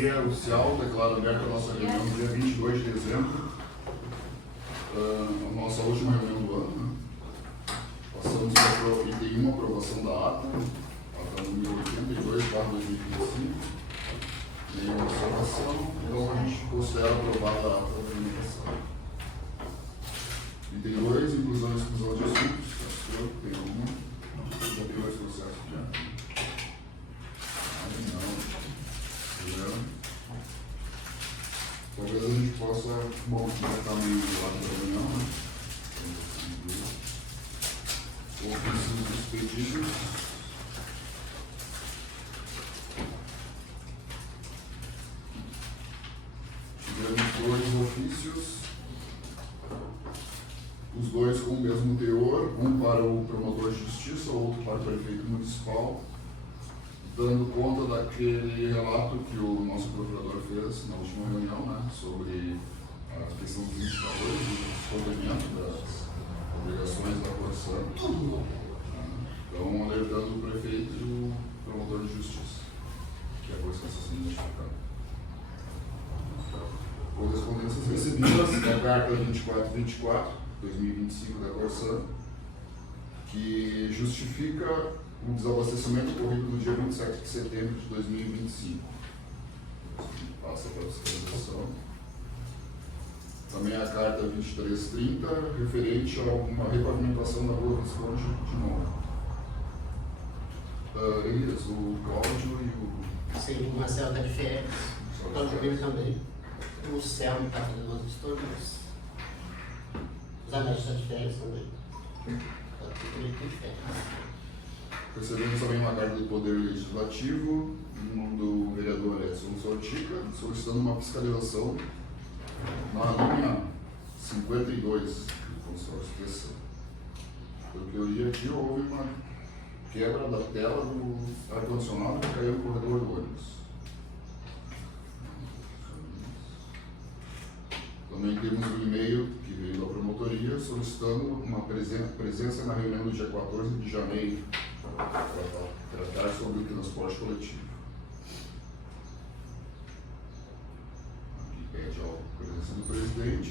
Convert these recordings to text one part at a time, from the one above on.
dia oficial, declaro aberta a nossa reunião no dia 22 de dezembro, a nossa última reunião do ano. Né? Passamos para o item 1, aprovação da ata número 82/2025. Nenhuma observação, então a gente considera aprovada a ata da comunicação. Item 2, inclusão e exclusão de assuntos. Eu tenho uma. Já tem mais processo já. Não. Talvez a gente possa, bom, já meio do lado da reunião, né? Ofícios dos pedidos. Tivemos 2 ofícios, os 2 com o mesmo teor, um para o promotor de justiça, outro para o prefeito municipal, dando conta daquele relato que o nosso procurador fez na última reunião, né, sobre a questão dos indicadores e o escondimento das obrigações da Corsã. Então, alertando o prefeito e o promotor de justiça, que a Corsã está sendo identificada. Correspondências recebidas da carta 2424/2025 da Corsã, que justifica o desabastecimento ocorrido no dia 27 de setembro de 2025. Passa para a fiscalização. Também a carta 2330, referente a uma repavimentação da rua Visconde de Moura. Elias, o Cláudio e o... Sim, o Marcelo está de férias. O Cláudio Pires também. O Selmo está fazendo umas histórias. Os anéis estão de férias também. Está tudo de férias. Recebemos também uma carta do Poder Legislativo, do vereador Edson Sortica, solicitando uma fiscalização na linha 52 do consórcio PC. Porque o dia a dia houve uma quebra da tela do ar-condicionado que caiu no corredor do ônibus. Também temos um e-mail que veio da promotoria solicitando uma presença na reunião do dia 14 de janeiro para tratar sobre o transporte coletivo. Aqui pede a presença do presidente,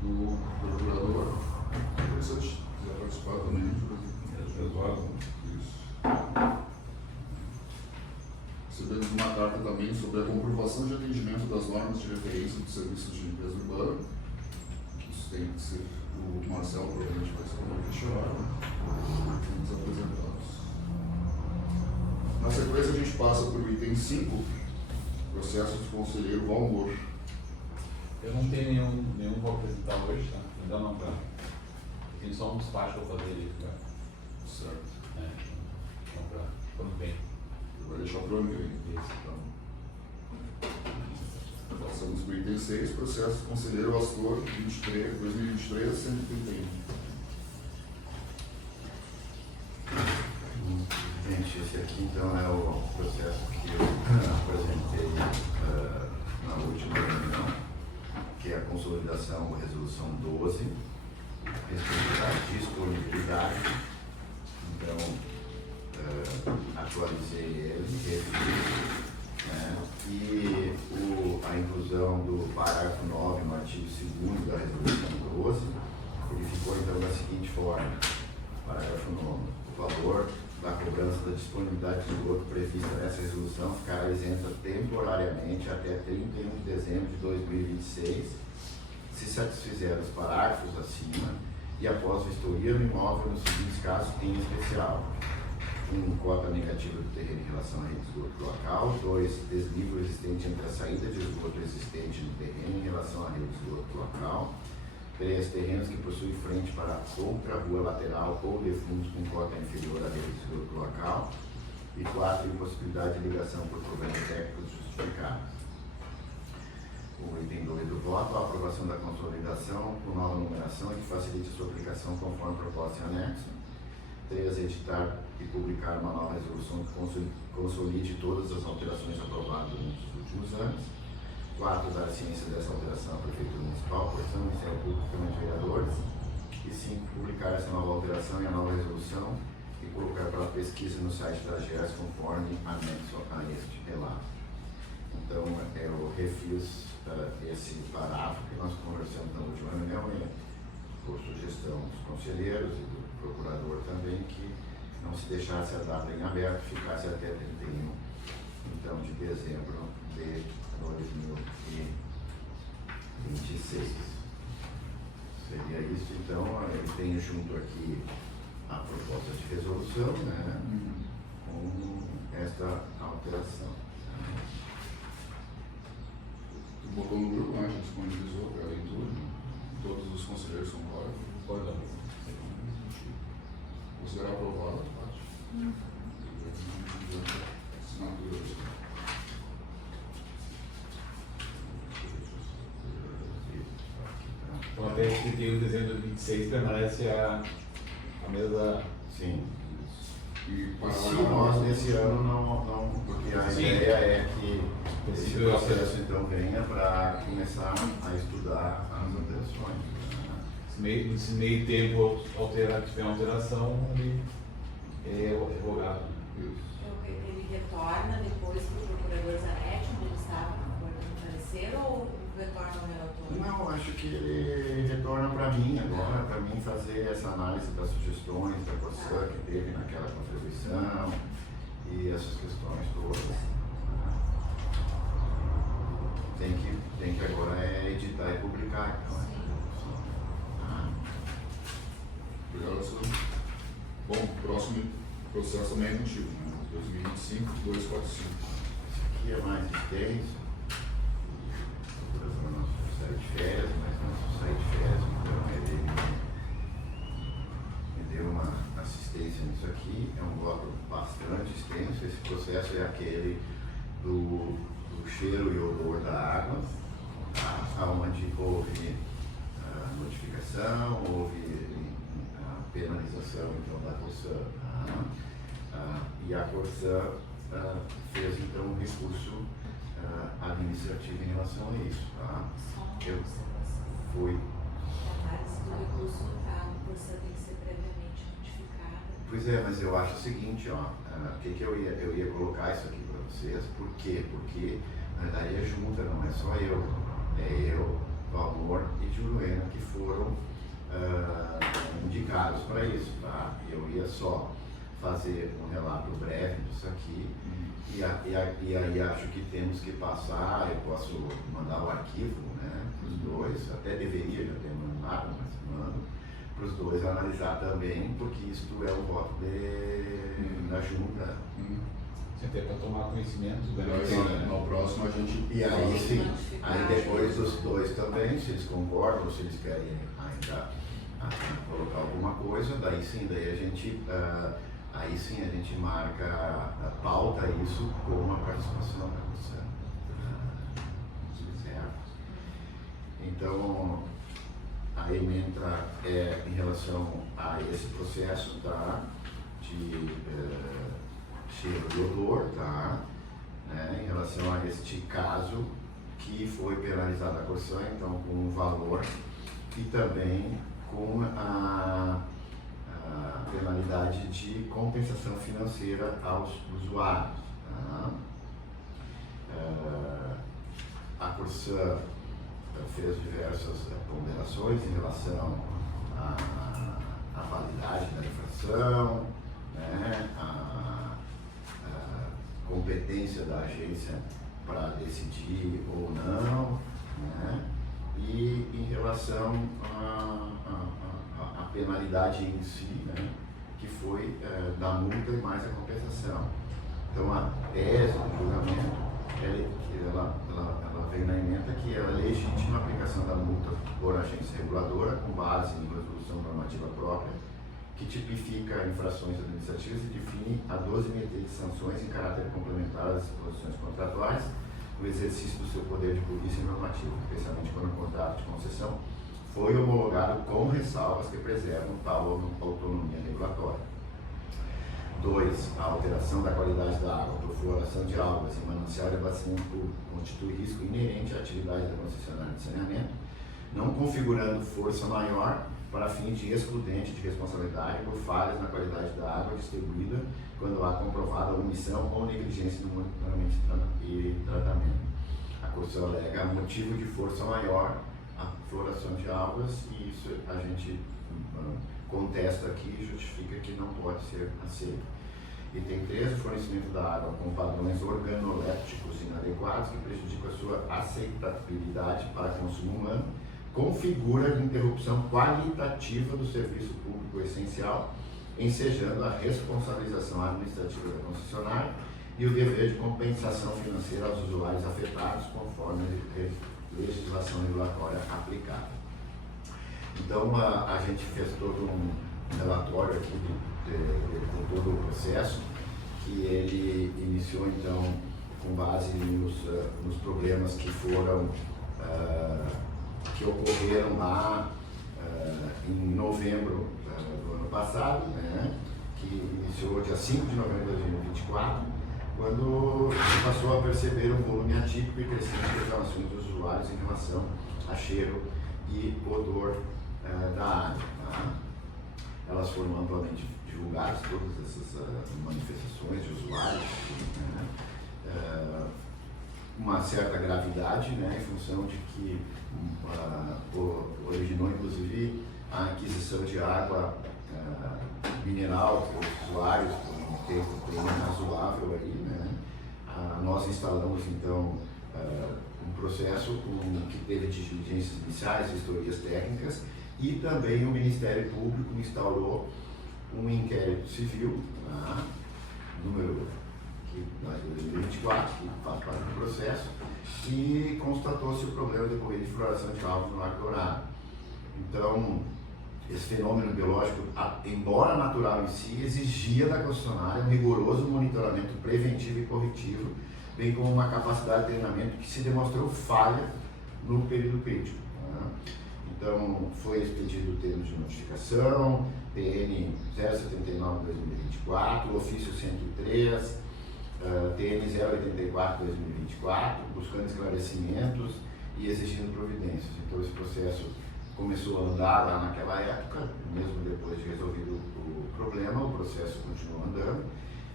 do procurador. Se você quiser participar também, Eduardo. Isso. Recebemos uma carta também sobre a comprovação de atendimento das normas de referência dos serviços de limpeza urbana. Isso tem que ser o Marcelo, provavelmente vai ser o questionário. Temos apresentados. Na sequência, a gente passa para o item 5, processo do conselheiro Valmor. Eu não tenho nenhum para apresentar hoje, tá? Ainda não, tá? Tem só um despacho para fazer ali, tá? Certo. Então, para quando vem. Vai deixar para o ano que vem. Isso. Então, passamos para o item 6, processo do conselheiro Astor 2023-131. Gente, esse aqui então é o processo que eu apresentei na última reunião, que é a consolidação da resolução 12, respeito à disponibilidade. Então, atualizei ele, refiz, né? E a inclusão do parágrafo 9 no artigo 2º da resolução 12, ele ficou então da seguinte forma: parágrafo 9, o valor da cobrança da disponibilidade de esgoto prevista nessa resolução ficará isenta temporariamente até 31 de dezembro de 2026, se satisfizer os parágrafos acima e após vistoria no imóvel nos seguintes casos em especial: 1. Cota negativa do terreno em relação à rede de esgoto local. 2. Desnível existente entre a saída de esgoto existente no terreno em relação à rede de esgoto local. 3. Terrenos que possuem frente para outra rua lateral ou de fundos com cota inferior à rede de esgoto local. E 4. Impossibilidade de ligação por problemas técnicos justificados. O item 2 do voto: a aprovação da consolidação com nova numeração e que facilite a sua aplicação conforme proposta em anexo. 3. Editar e publicar uma nova resolução que consolide todas as alterações aprovadas nos últimos anos. 4. Dar ciência dessa alteração à Prefeitura Municipal, Corsã, Ministério Público e Câmara de Vereadores. E 5. Publicar essa nova alteração e a nova resolução e colocar para pesquisa no site da GERS conforme anexo a este relato. Então, refiz esse parágrafo que nós conversamos na última reunião, por sugestão dos conselheiros e do procurador também, que não se deixasse a data em aberto, ficasse até 31 então, de dezembro de 2026. Seria isso, então, eu tenho junto aqui a proposta de resolução, né, com esta alteração. Tu botou no grupo, né? Disponibilizou para a leitura, né? Todos os conselheiros são concordam. Considerar aprovado, parte. Assinatura. Então até 31 de dezembro de 2026 permanece a mesma. Sim. E para Se nós nesse ano não, porque a ideia é que esse processo então venha para começar a estudar as alterações. Nesse meio tempo, tiver uma alteração, ele é revogado. Ele retorna depois para o procurador Zanetti, onde ele estava acordando parecer, ou retorna ao relator? Não, acho que ele retorna para mim agora, para mim fazer essa análise das sugestões da Corsã que teve naquela contribuição e essas questões todas. Tem que agora editar e publicar. Então, Obrigado, senhor. Bom, próximo processo também é contigo, né? 2025-245. Esse aqui é mais extenso. O nosso sai de férias, mas nosso sai de férias, então ele me deu uma assistência nisso aqui. É um bloco bastante extenso. Esse processo é aquele do cheiro e odor da água, onde houve notificação, houve penalização então da Corsã, e a Corsã fez então um recurso administrativo em relação a isso. Só uma Eu observação. fui. A análise do recurso a Corsã tem que ser previamente notificada. Pois é, mas eu acho o seguinte, que eu ia colocar isso aqui para vocês, por quê? Porque na verdade é junta, não é só eu, é eu, Valmor e Juliana que foram indicados para isso, tá? Eu ia só fazer um relato breve disso aqui e aí acho que temos que passar, eu posso mandar o arquivo, né, para os dois, até deveria já ter mandado, mas mando, para os dois analisar também, porque isto é o voto da junta. Até para tomar conhecimento da No próximo a gente. E aí sim, aí depois dos dois também, se eles concordam, se eles querem ainda colocar alguma coisa, daí sim, aí sim a gente marca, pauta isso com a participação da Corsã. Então, a emenda em relação a esse processo, tá, de cheiro de odor, tá, né, em relação a este caso que foi penalizado a Corsã, então com um valor e também com a penalidade de compensação financeira aos usuários. Tá? A Corsã fez diversas ponderações em relação à validade da infração, né? A competência da agência para decidir ou não, né? E em relação à penalidade em si, né? Que foi da multa e mais a compensação. Então a tese do julgamento ela vem na emenda que ela legítima a aplicação da multa por agência reguladora com base em resolução normativa própria que tipifica infrações administrativas e define a 12 de sanções em caráter complementar às disposições contratuais no exercício do seu poder de polícia normativo, especialmente quando o contrato de concessão foi homologado com ressalvas que preservam tal autonomia regulatória. 2. A alteração da qualidade da água por fluoração de algas em manancial de abastecimento público constitui risco inerente à atividade da concessionária de saneamento, não configurando força maior para fim de excludente de responsabilidade por falhas na qualidade da água distribuída quando há comprovada omissão ou negligência no monitoramento e tratamento. A Corsã alega motivo de força maior a floração de algas, e isso a gente contesta aqui e justifica que não pode ser aceito. Item 3, o fornecimento da água com padrões organolépticos inadequados que prejudicam a sua aceitabilidade para consumo humano, configura a interrupção qualitativa do serviço público essencial, ensejando a responsabilização administrativa da concessionária e o dever de compensação financeira aos usuários afetados, conforme a legislação regulatória aplicada. Então, a gente fez todo um relatório aqui com todo o processo, que ele iniciou, então, com base nos problemas que foram, que ocorreram lá em novembro do ano passado, né, que iniciou dia 5 de novembro de 2024, quando se passou a perceber um volume atípico e crescente de reclamações dos usuários em relação a cheiro e odor da área. Tá? Elas foram amplamente divulgadas, todas essas manifestações de usuários, né? Uma certa gravidade, né, em função de que originou inclusive a aquisição de água mineral para os usuários por um tempo bem razoável aí, né? Nós instalamos então um processo que teve diligências iniciais, vistorias técnicas, e também o Ministério Público instaurou um inquérito civil, tá? Número que nós de 2024, que faz parte do processo, e constatou-se o problema decorrido de floração de algas no Lago Dourado. Então, esse fenômeno biológico, embora natural em si, exigia da concessionária um rigoroso monitoramento preventivo e corretivo, bem como uma capacidade de treinamento que se demonstrou falha no período crítico. Tá? Então, foi expedido o termo de notificação, PN 079/2024, ofício 103, TN 084/2024, buscando esclarecimentos e exigindo providências. Então, esse processo começou a andar lá naquela época, mesmo depois de resolvido o problema, o processo continuou andando,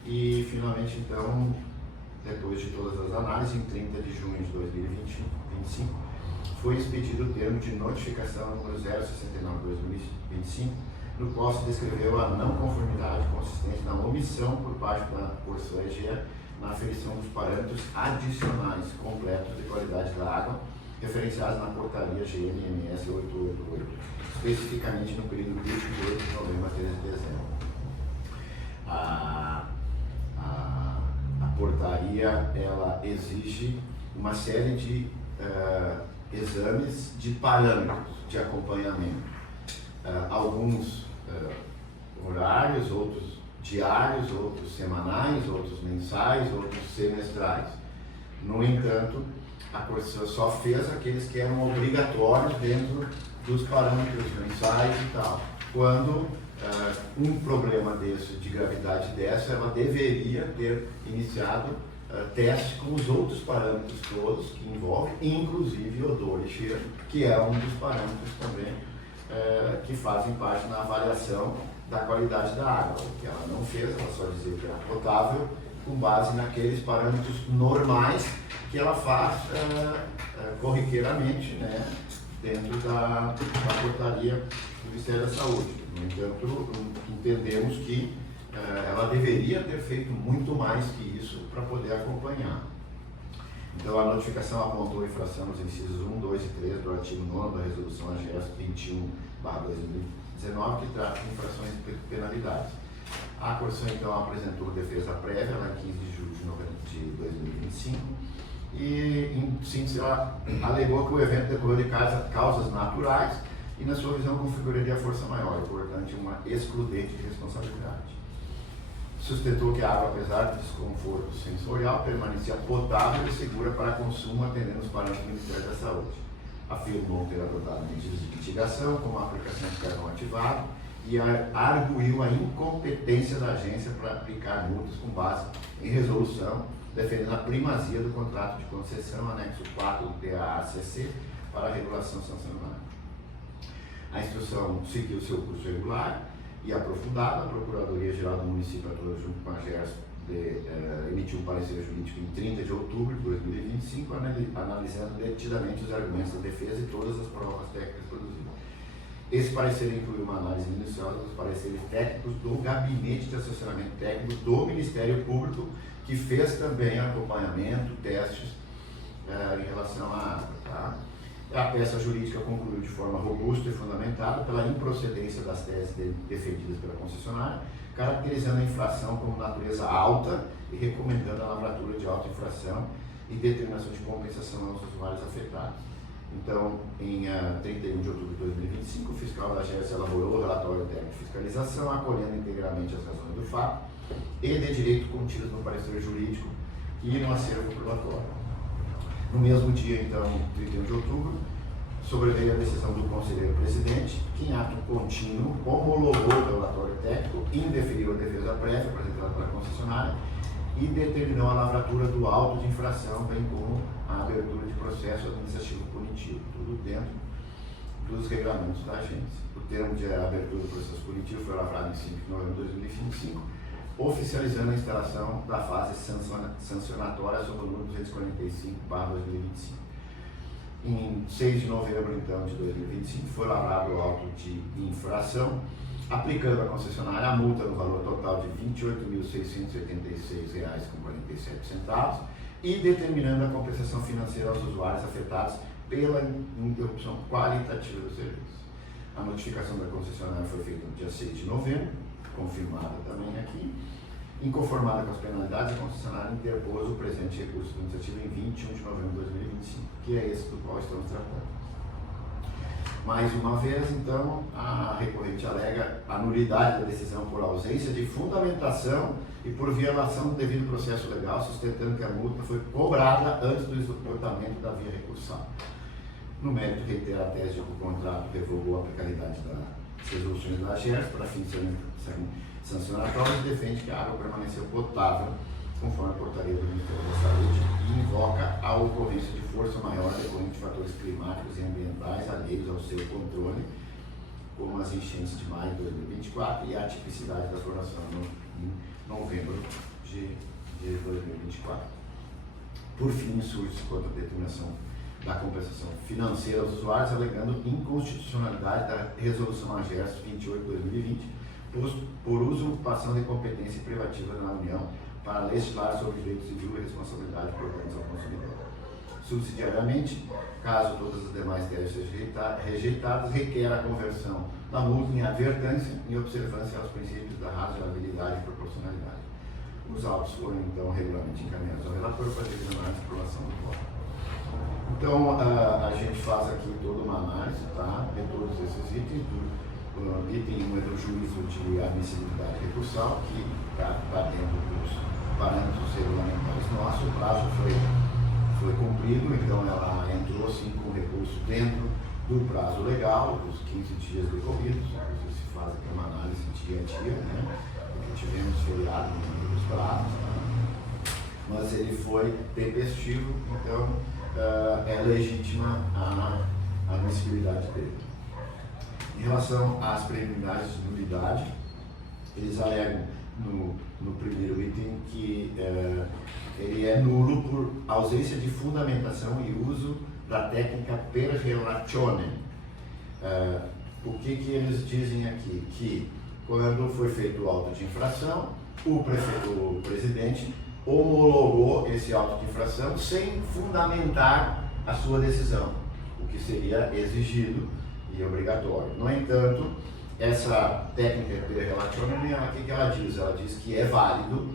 e finalmente, então, depois de todas as análises, em 30 de junho de 2025, foi expedido o termo de notificação número 069/2025, no qual se descreveu a não conformidade consistente na omissão por parte da Corsã EGEA na aferição dos parâmetros adicionais completos de qualidade da água, referenciados na portaria GNMS 888, especificamente no período crítico de 8 de novembro a 13 de dezembro. A portaria, ela exige uma série de exames de parâmetros de acompanhamento, alguns horários, outros diários, outros semanais, outros mensais, outros semestrais. No entanto, a Corsã só fez aqueles que eram obrigatórios dentro dos parâmetros mensais e tal. Quando um problema desse, de gravidade dessa, ela deveria ter iniciado testes com os outros parâmetros todos que envolvem, inclusive odor e cheiro, que é um dos parâmetros também que fazem parte na avaliação da qualidade da água. O que ela não fez, ela só dizia que era potável, com base naqueles parâmetros normais que ela faz corriqueiramente, né, dentro da portaria do Ministério da Saúde. No entanto, entendemos que ela deveria ter feito muito mais que isso para poder acompanhar. Então, a notificação apontou infração nos incisos 1, 2 e 3 do artigo 9 da Resolução AGES 21/2019, que trata de infrações e penalidades. A Corsã, então, apresentou defesa prévia na 15 de julho de 2025 e, em síntese, ela alegou que o evento decorreu de causas naturais e, na sua visão, configuraria força maior e, portanto, uma excludente de responsabilidade. Sustentou que a água, apesar do desconforto sensorial, permanecia potável e segura para consumo, atendendo os parâmetros do Ministério da Saúde. Afirmou ter adotado medidas de mitigação, como a aplicação de carvão ativado, e arguiu a incompetência da agência para aplicar multas com base em resolução, defendendo a primazia do contrato de concessão, anexo 4 do TAACC, para a regulação sancionada. A instrução seguiu seu curso regular e aprofundado. A Procuradoria-Geral do Município atuou junto com a AGERS emitiu um parecer jurídico em 30 de outubro de 2025, analisando detidamente os argumentos da defesa e todas as provas técnicas produzidas. Esse parecer inclui uma análise minuciosa dos pareceres técnicos do Gabinete de Assessoramento Técnico do Ministério Público, que fez também acompanhamento, testes em relação à água. Tá? A peça jurídica concluiu de forma robusta e fundamentada pela improcedência das teses defendidas pela concessionária, caracterizando a infração como natureza alta e recomendando a lavratura de alta infração e determinação de compensação aos usuários afetados. Então, em 31 de outubro de 2025, o fiscal da AGERS elaborou o relatório técnico de fiscalização, acolhendo integralmente as razões do fato e de direito contidas no parecer jurídico e no acervo probatório. No mesmo dia, então, 31 de outubro, sobreveio a decisão do conselheiro presidente, que em ato contínuo homologou o relatório técnico, indeferiu a defesa prévia apresentada pela concessionária e determinou a lavratura do auto de infração, bem como a abertura de processo administrativo punitivo, tudo dentro dos regulamentos da agência. O termo de abertura do processo punitivo foi lavrado em 5 de novembro de 2025, oficializando a instalação da fase sancionatória sob o número 245/2025. Em 6 de novembro, então, de 2025, foi lavrado o auto de infração, aplicando à concessionária a multa no valor total de R$ 28.686,47 e determinando a compensação financeira aos usuários afetados pela interrupção qualitativa do serviço. A notificação da concessionária foi feita no dia 6 de novembro, confirmada também aqui. Inconformada com as penalidades, a concessionária interpôs o presente recurso administrativo em 21 de novembro de 2025, que é esse do qual estamos tratando. Mais uma vez, então, a recorrente alega a nulidade da decisão por ausência de fundamentação e por violação do devido processo legal, sustentando que a multa foi cobrada antes do esgotamento da via recursal. No mérito, reitera a tese de que o contrato revogou a aplicabilidade das resoluções da AGERS para fins sancionatórios e defende que a água permaneceu potável, conforme a portaria do Ministério da Saúde, e invoca a ocorrência de força maior decorrente de fatores climáticos e ambientais alheios ao seu controle, como as enchentes de maio de 2024 e a atipicidade da floração em novembro de 2024. Por fim, surge-se contra a determinação da compensação financeira aos usuários, alegando inconstitucionalidade da Resolução AGERS 28/2020, por usurpação de competência privativa na União para legislar sobre direito civil e responsabilidade por danos ao consumidor. Subsidiariamente, caso todas as demais teses sejam rejeitadas, requer a conversão da multa em advertência em observância aos princípios da razoabilidade e proporcionalidade. Os autos foram, então, regularmente encaminhados ao relator para determinar a aprovação do voto. Então, a gente faz aqui toda uma análise, tá, de todos esses itens. Item 1 é do juízo de admissibilidade recursal, que está dentro dos parâmetros regulamentares nossos. O prazo foi cumprido, então ela entrou sim com o recurso dentro do prazo legal, dos 15 dias decorridos. Inclusive se faz aqui uma análise dia a dia, né? Porque tivemos feriado nos prazos, tá? Mas ele foi tempestivo, então é legítima a admissibilidade dele. Em relação às preliminares de nulidade, eles alegam no primeiro item que ele é nulo por ausência de fundamentação e uso da técnica per relationem. O que eles dizem aqui? Que quando foi feito o auto de infração, o presidente homologou esse auto de infração sem fundamentar a sua decisão, o que seria exigido e obrigatório. No entanto, essa técnica per relationem, o que ela diz? Ela diz que é válido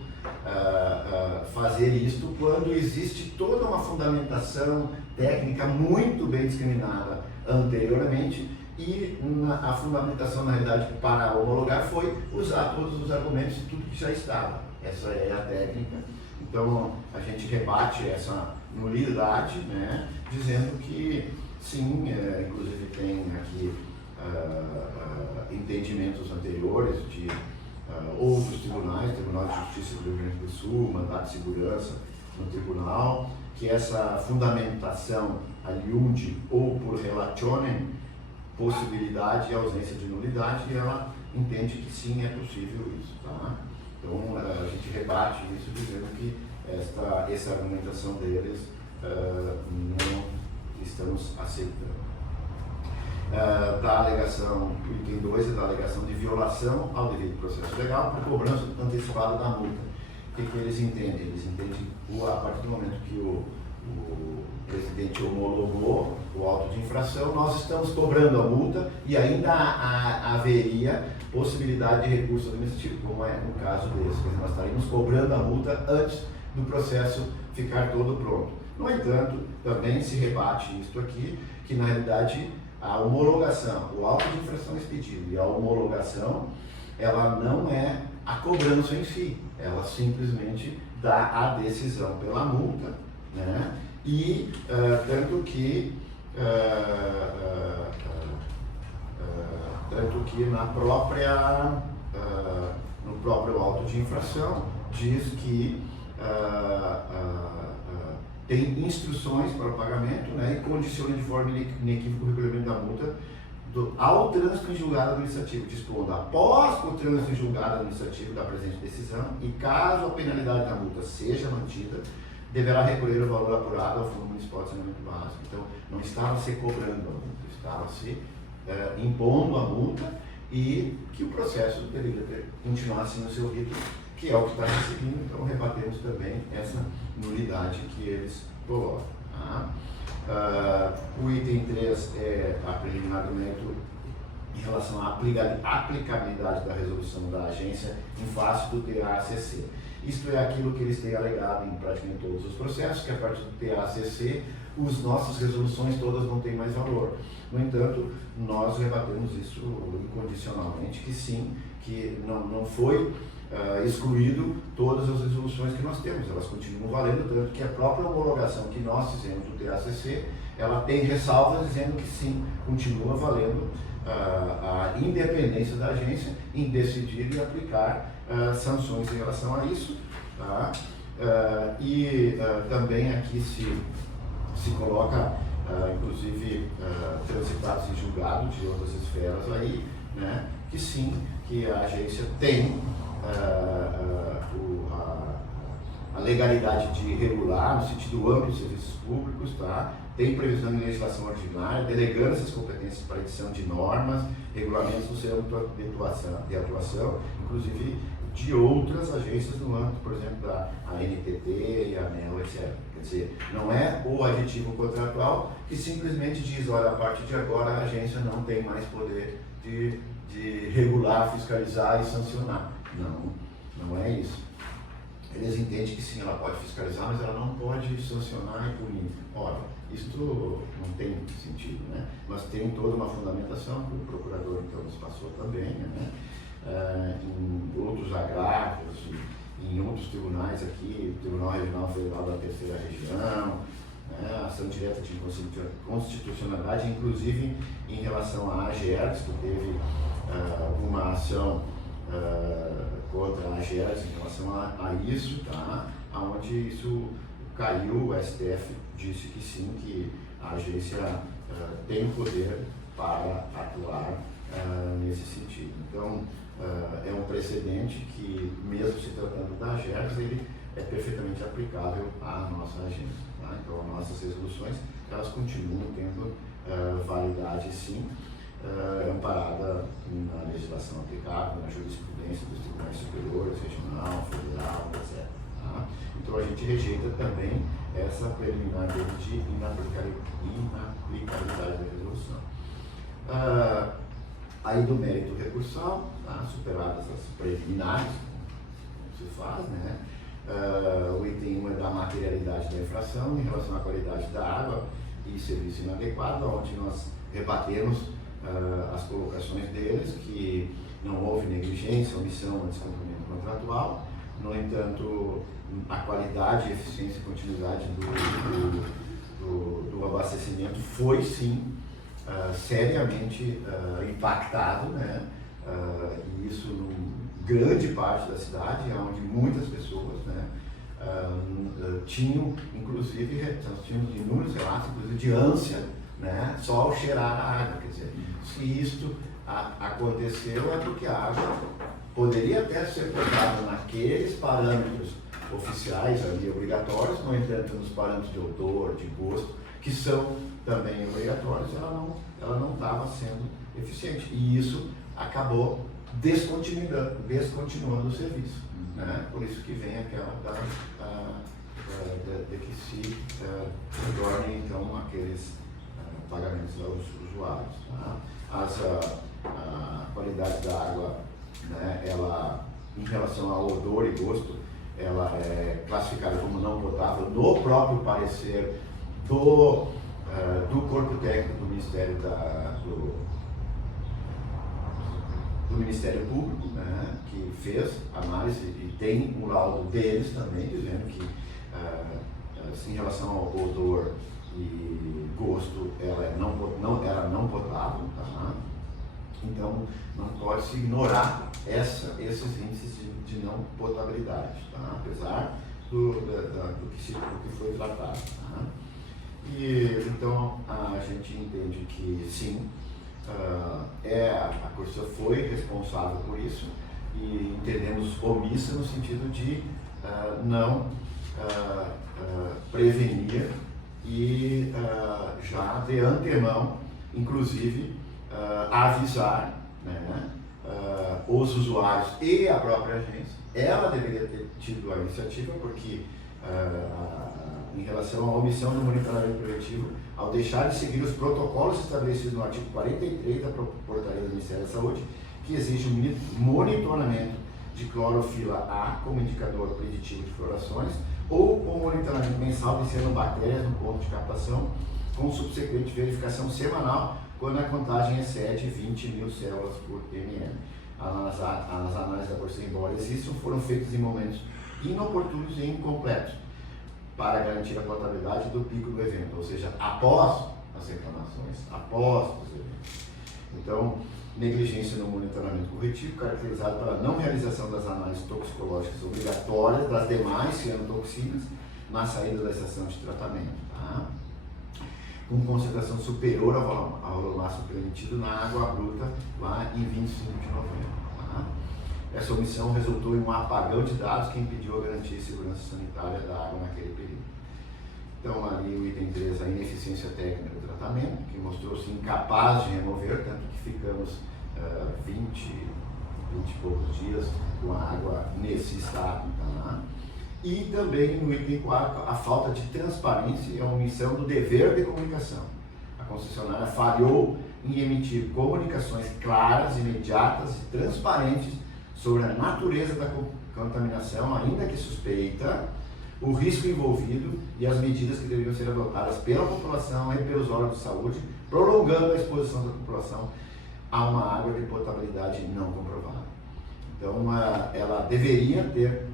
fazer isto quando existe toda uma fundamentação técnica muito bem discriminada anteriormente e a fundamentação, na realidade, para homologar foi usar todos os argumentos e tudo que já estava. Essa é a técnica. Então, a gente rebate essa nulidade, né, dizendo que sim, inclusive tem aqui entendimentos anteriores de outros tribunais, Tribunal de Justiça do Rio Grande do Sul, mandato de segurança no tribunal, que essa fundamentação aliunde ou por relationem, possibilidade e ausência de nulidade, e ela entende que sim, é possível isso, tá? Então, a gente rebate isso dizendo que essa argumentação deles não estamos aceitando. Da alegação, o item 2 é da alegação de violação ao devido processo legal por cobrança antecipada da multa. O que eles entendem? Eles entendem a partir do momento que o presidente homologou o auto de infração, nós estamos cobrando a multa e ainda haveria possibilidade de recurso administrativo, como é no caso desse. Quer dizer, nós estaríamos cobrando a multa antes do processo ficar todo pronto. No entanto, também se rebate isto aqui, que na realidade a homologação, o auto de infração expedido e a homologação, ela não é a cobrança em si, ela simplesmente dá a decisão pela multa, né? E tanto que no próprio auto de infração diz que tem instruções para o pagamento, né, e condiciona de forma inequívoca o recolhimento da multa ao trânsito em julgado administrativo, dispondo após o trânsito em julgado administrativo da presente decisão e caso a penalidade da multa seja mantida, deverá recolher o valor apurado ao Fundo Municipal de Saneamento Básico. Então, não estava se cobrando a multa, estava se impondo a multa e que o processo deveria continuar assim no seu ritmo, que é o que está se seguindo. Então, rebatemos também essa nulidade que eles colocam. Tá? O item 3 é a preliminar do mérito em relação à aplicabilidade da resolução da agência em face do TACC. Isto é aquilo que eles têm alegado em praticamente todos os processos, que a partir do TACC, as nossas resoluções todas não têm mais valor. No entanto, nós rebatemos isso incondicionalmente, que sim, que não foi excluído todas as resoluções que nós temos, elas continuam valendo, tanto que a própria homologação que nós fizemos do TACC, ela tem ressalvas dizendo que sim, continua valendo a independência da agência em decidir e aplicar sanções em relação a isso. Tá? Também aqui se coloca, inclusive, transitados em julgado de outras esferas aí, né? Que sim, que a agência tem a legalidade de regular no sentido amplo dos serviços públicos, tá? Tem previsão em legislação ordinária, delegando essas competências para edição de normas, regulamentos no seu âmbito de atuação, inclusive de outras agências no âmbito, por exemplo, da ANTT e a ANEEL, etc. Quer dizer, não é o aditivo contratual que simplesmente diz, olha, a partir de agora a agência não tem mais poder de regular, fiscalizar e sancionar. Não é isso. Eles entendem que sim, ela pode fiscalizar, mas ela não pode sancionar e punir. Ora, isso não tem sentido, né? Mas tem toda uma fundamentação que o procurador então nos passou também, né? Em outros agravos, em outros tribunais aqui, Tribunal Regional Federal da Terceira Região, né? Ação direta de constitucionalidade, inclusive em relação à AGERGS, que teve uma ação contra a AGERGS em relação a isso, tá? Onde isso caiu, o STF disse que sim, que a agência tem poder para atuar nesse sentido. Então, é um precedente que, mesmo se tratando da AGERGS, ele é perfeitamente aplicável à nossa agência. Tá? Então, as nossas resoluções, elas continuam tendo validade, sim, amparada na legislação aplicável, na jurisprudência dos tribunais superiores, regional, federal, etc. Tá? Então, a gente rejeita também essa preliminar de inaplicabilidade da resolução. Aí do mérito recursal, tá? Superadas as preliminares, como se faz, né? O item 1 é da materialidade da infração em relação à qualidade da água e serviço inadequado, onde nós rebatemos as colocações deles, que não houve negligência, omissão ou descumprimento contratual. No entanto, a qualidade, eficiência e continuidade do abastecimento foi sim seriamente impactado, né? E isso em grande parte da cidade, onde muitas pessoas, né, tinham, inclusive, nós tínhamos inúmeros relatos, inclusive de ânsia, né, só ao cheirar a água. Quer dizer, se isto aconteceu é porque a água poderia até ser portado naqueles parâmetros oficiais ali obrigatórios, no entanto, nos parâmetros de odor, de gosto, que são também obrigatórios, ela não estava sendo eficiente. E isso acabou descontinuando o serviço. Né? Por isso que vem aquela de que se tornem então aqueles pagamentos aos usuários. Tá? A qualidade da água, né, ela, em relação ao odor e gosto, ela é classificada como não potável no próprio parecer do corpo técnico do Ministério do Ministério Público, né, que fez análise e tem um laudo deles também, dizendo que em relação ao odor e gosto, ela era não potável, tá? Então não pode-se ignorar esses índices de não potabilidade, tá? Apesar do que foi tratado. Tá? E então a gente entende que sim, a Corsa foi responsável por isso e entendemos omissa no sentido de não prevenir e já de antemão, inclusive, avisar, né, os usuários e a própria agência. Ela deveria ter tido a iniciativa, porque em relação à omissão do monitoramento preventivo, ao deixar de seguir os protocolos estabelecidos no artigo 43 da Portaria do Ministério da Saúde, que exige um monitoramento de clorofila A como indicador preditivo de florações, ou o monitoramento mensal de cianobactérias no ponto de captação, com subsequente verificação semanal quando a contagem excede 20 mil células por ml. As análises da Corsa, embora existam, foram feitas em momentos inoportunos e incompletos para garantir a potabilidade do pico do evento, ou seja, após as reclamações, após os eventos. Então, negligência no monitoramento corretivo, caracterizado pela não realização das análises toxicológicas obrigatórias das demais cianotoxinas na saída da estação de tratamento, tá? Com concentração superior ao valor máximo permitido na água bruta lá em 25 de novembro. Tá? Essa omissão resultou em um apagão de dados que impediu a garantia e segurança sanitária da água naquele período. Então, ali o item 3, a ineficiência técnica do tratamento, que mostrou-se incapaz de remover, tanto que ficamos 20 e poucos dias com a água nesse estado. Tá? E também no item 4, a falta de transparência e a omissão do dever de comunicação. A concessionária falhou em emitir comunicações claras, imediatas e transparentes sobre a natureza da contaminação, ainda que suspeita, o risco envolvido e as medidas que deveriam ser adotadas pela população e pelos órgãos de saúde, prolongando a exposição da população a uma água de potabilidade não comprovada. Então, ela deveria ter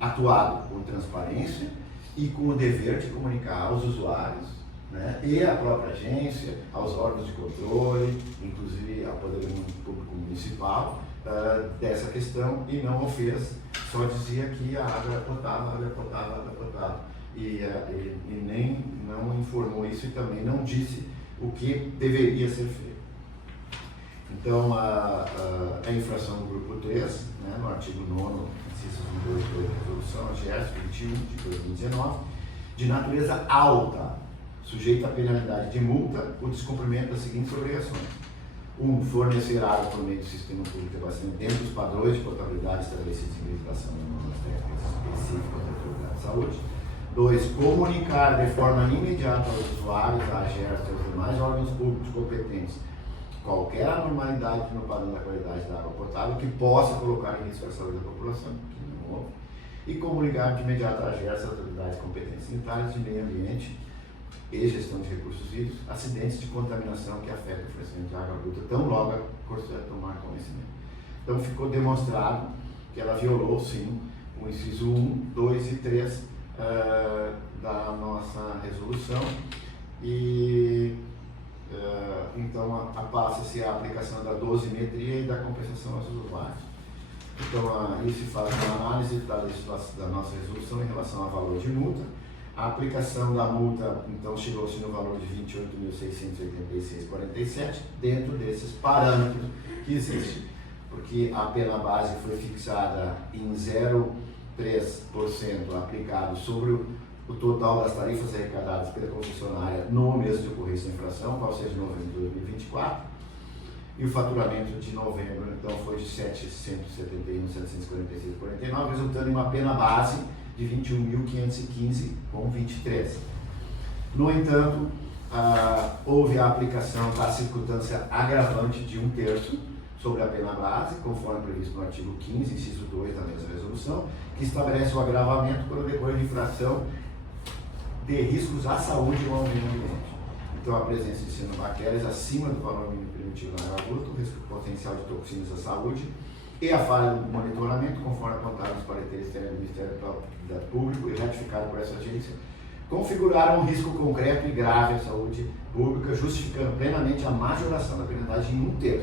atuado com transparência e com o dever de comunicar aos usuários, né, e à própria agência, aos órgãos de controle, inclusive ao Poder Público Municipal, dessa questão, e não o fez, só dizia que a água é potável, água é potável, água é potável. E nem não informou isso e também não disse o que deveria ser feito. Então, a infração do grupo 3, né, no artigo 9º, inciso 122 da resolução, a GERS 21 de 2019, de natureza alta, sujeita à penalidade de multa, o descumprimento das seguintes obrigações. 1. Fornecer água por meio do sistema público de abastecimento dentro dos padrões de potabilidade estabelecidos em legislação e normas técnicas específicas da Autoridade de Saúde. 2. Comunicar de forma imediata aos usuários, à AGERS e aos demais órgãos públicos competentes qualquer anormalidade no padrão da qualidade da água potável que possa colocar em risco a saúde da população, que não houve. E comunicar de imediato à AGERS e às autoridades competentes sanitárias de meio ambiente e gestão de recursos hídricos, acidentes de contaminação que afetam o fornecimento de água bruta, tão logo a Corsa tomar conhecimento. Então ficou demonstrado que ela violou, sim, o inciso 1, 2 e 3 da nossa resolução e então passa-se a aplicação da dosimetria e da compensação aos usuários. Então, isso se faz uma análise da nossa resolução em relação ao valor de multa. A aplicação da multa, então, chegou-se no valor de R$ 28.686,47, dentro desses parâmetros que existem porque a pena base foi fixada em 0,3% aplicado sobre o total das tarifas arrecadadas pela concessionária no mês de ocorrência da infração, qual seja novembro de 2024, e o faturamento de novembro, então, foi de 771.746,49, resultando em uma pena base de 21.515,23. No entanto, houve a aplicação da circunstância agravante de 1/3 sobre a pena base, conforme previsto no artigo 15, inciso 2 da mesma resolução, que estabelece o agravamento quando decorre de infração de riscos à saúde ou ao meio ambiente. Então, a presença de cianobactérias acima do valor mínimo permitido na água bruta, o risco potencial de toxinas à saúde e a falha do monitoramento, conforme apontado nos pareceres externos do Ministério Público e ratificado por essa agência, configuraram um risco concreto e grave à saúde pública, justificando plenamente a majoração da penalidade em 1/3,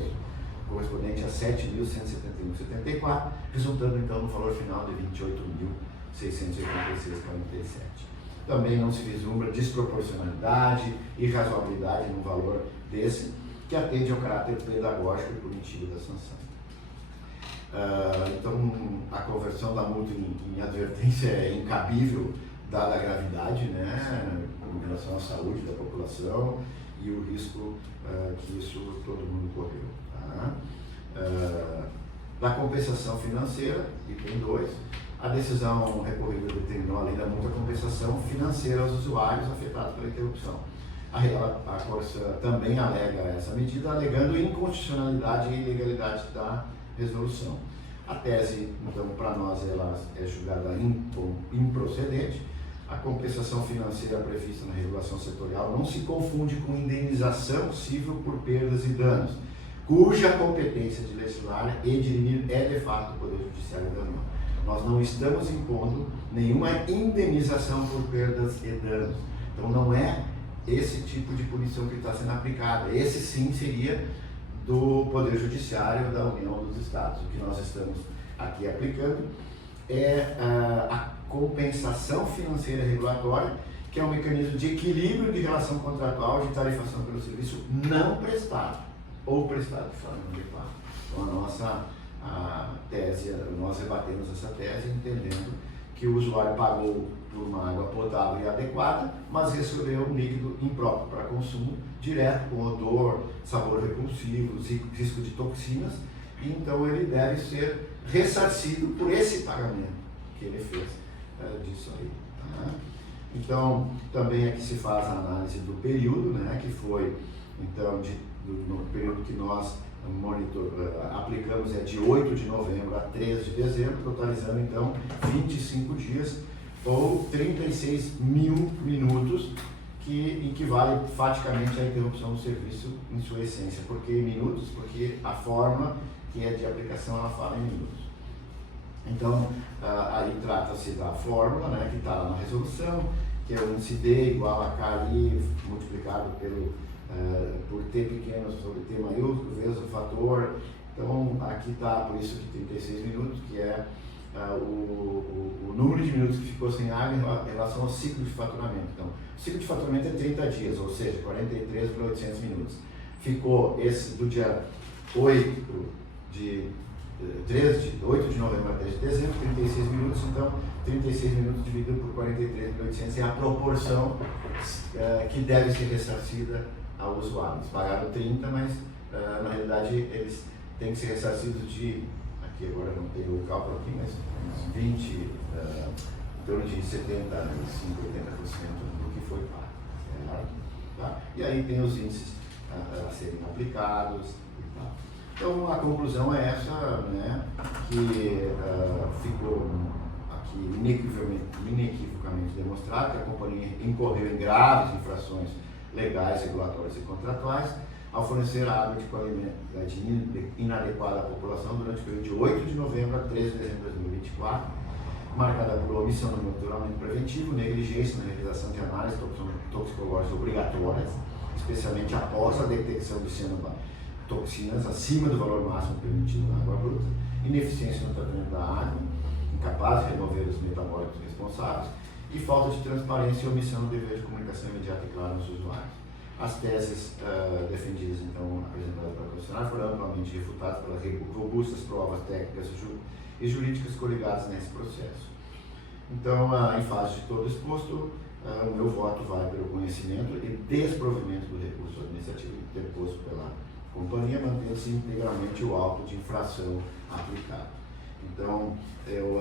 correspondente a 7.171,74, resultando então no valor final de 28.686,47. Também não se vislumbra desproporcionalidade e razoabilidade no valor desse, que atende ao caráter pedagógico e punitivo da sanção. Então, a conversão da multa em advertência é incabível, dada a gravidade, né, em relação à saúde da população e o risco que isso todo mundo correu. Tá? Da compensação financeira, item 2, a decisão recorrida determinou, além da multa, compensação financeira aos usuários afetados pela interrupção. A Corsa também alega essa medida, alegando inconstitucionalidade e ilegalidade da resolução. A tese, então, para nós, ela é julgada improcedente. A compensação financeira prevista na regulação setorial não se confunde com indenização civil por perdas e danos, cuja competência de legislar e dirimir é, de fato, o Poder Judiciário da União. Nós não estamos impondo nenhuma indenização por perdas e danos. Então, não é esse tipo de punição que está sendo aplicada. Esse, sim, seria do Poder Judiciário da União dos Estados. O que nós estamos aqui aplicando é a compensação financeira regulatória, que é um mecanismo de equilíbrio de relação contratual de tarifação pelo serviço não prestado ou prestado de forma adequada. Então, a nossa tese, nós rebatemos essa tese entendendo que o usuário pagou por uma água potável e adequada, mas recebeu um líquido impróprio para consumo direto, com odor, sabor repulsivo, risco de toxinas, e então ele deve ser ressarcido por esse pagamento que ele fez disso aí. Tá? Então, também aqui se faz a análise do período, né, que foi, então, no período que nós aplicamos é de 8 de novembro a 13 de dezembro, totalizando então 25 dias ou 36 mil minutos, que equivale faticamente à interrupção do serviço em sua essência. Por que minutos? Porque a forma que é de aplicação ela fala em minutos. Então, aí trata-se da fórmula, né, que está lá na resolução, que é o índice D igual a KI multiplicado por T pequeno sobre T maiúsculo, vezes o fator. Então, aqui está, por isso que 36 minutos, que é o número de minutos que ficou sem água em relação ao ciclo de faturamento. Então, o ciclo de faturamento é 30 dias, ou seja, 43.800 minutos. Ficou esse do dia 8 de novembro a 3 de dezembro, 36 minutos, então 36 minutos dividido por 43.800 é a proporção que deve ser ressarcida ao usuário. Eles pagaram 30, mas na realidade eles têm que ser ressarcidos de, aqui agora não tenho o cálculo aqui, mas 20, em torno de 75%, 80% do que foi pago. Tá? E aí tem os índices a serem aplicados e tal. Então a conclusão é essa, né, que ficou aqui inequivocamente demonstrado que a companhia incorreu em graves infrações legais, regulatórias e contratuais ao fornecer água de qualidade inadequada à população durante o período de 8 de novembro a 13 de dezembro de 2024, marcada por omissão no monitoramento preventivo, negligência na realização de análises toxicológicas obrigatórias, especialmente após a detecção de cianotoxinas acima do valor máximo permitido na água bruta, ineficiência no tratamento da água, incapaz de remover os metabólicos responsáveis, e falta de transparência e omissão do dever de comunicação imediata e clara aos usuários. As teses defendidas, então, apresentadas pela concessionária foram amplamente refutadas pelas robustas provas técnicas e jurídicas coligadas nesse processo. Então, em face de todo exposto, o meu voto vai pelo conhecimento e desprovimento do recurso administrativo interposto pela companhia, mantendo-se integralmente o auto de infração aplicado. Então, eu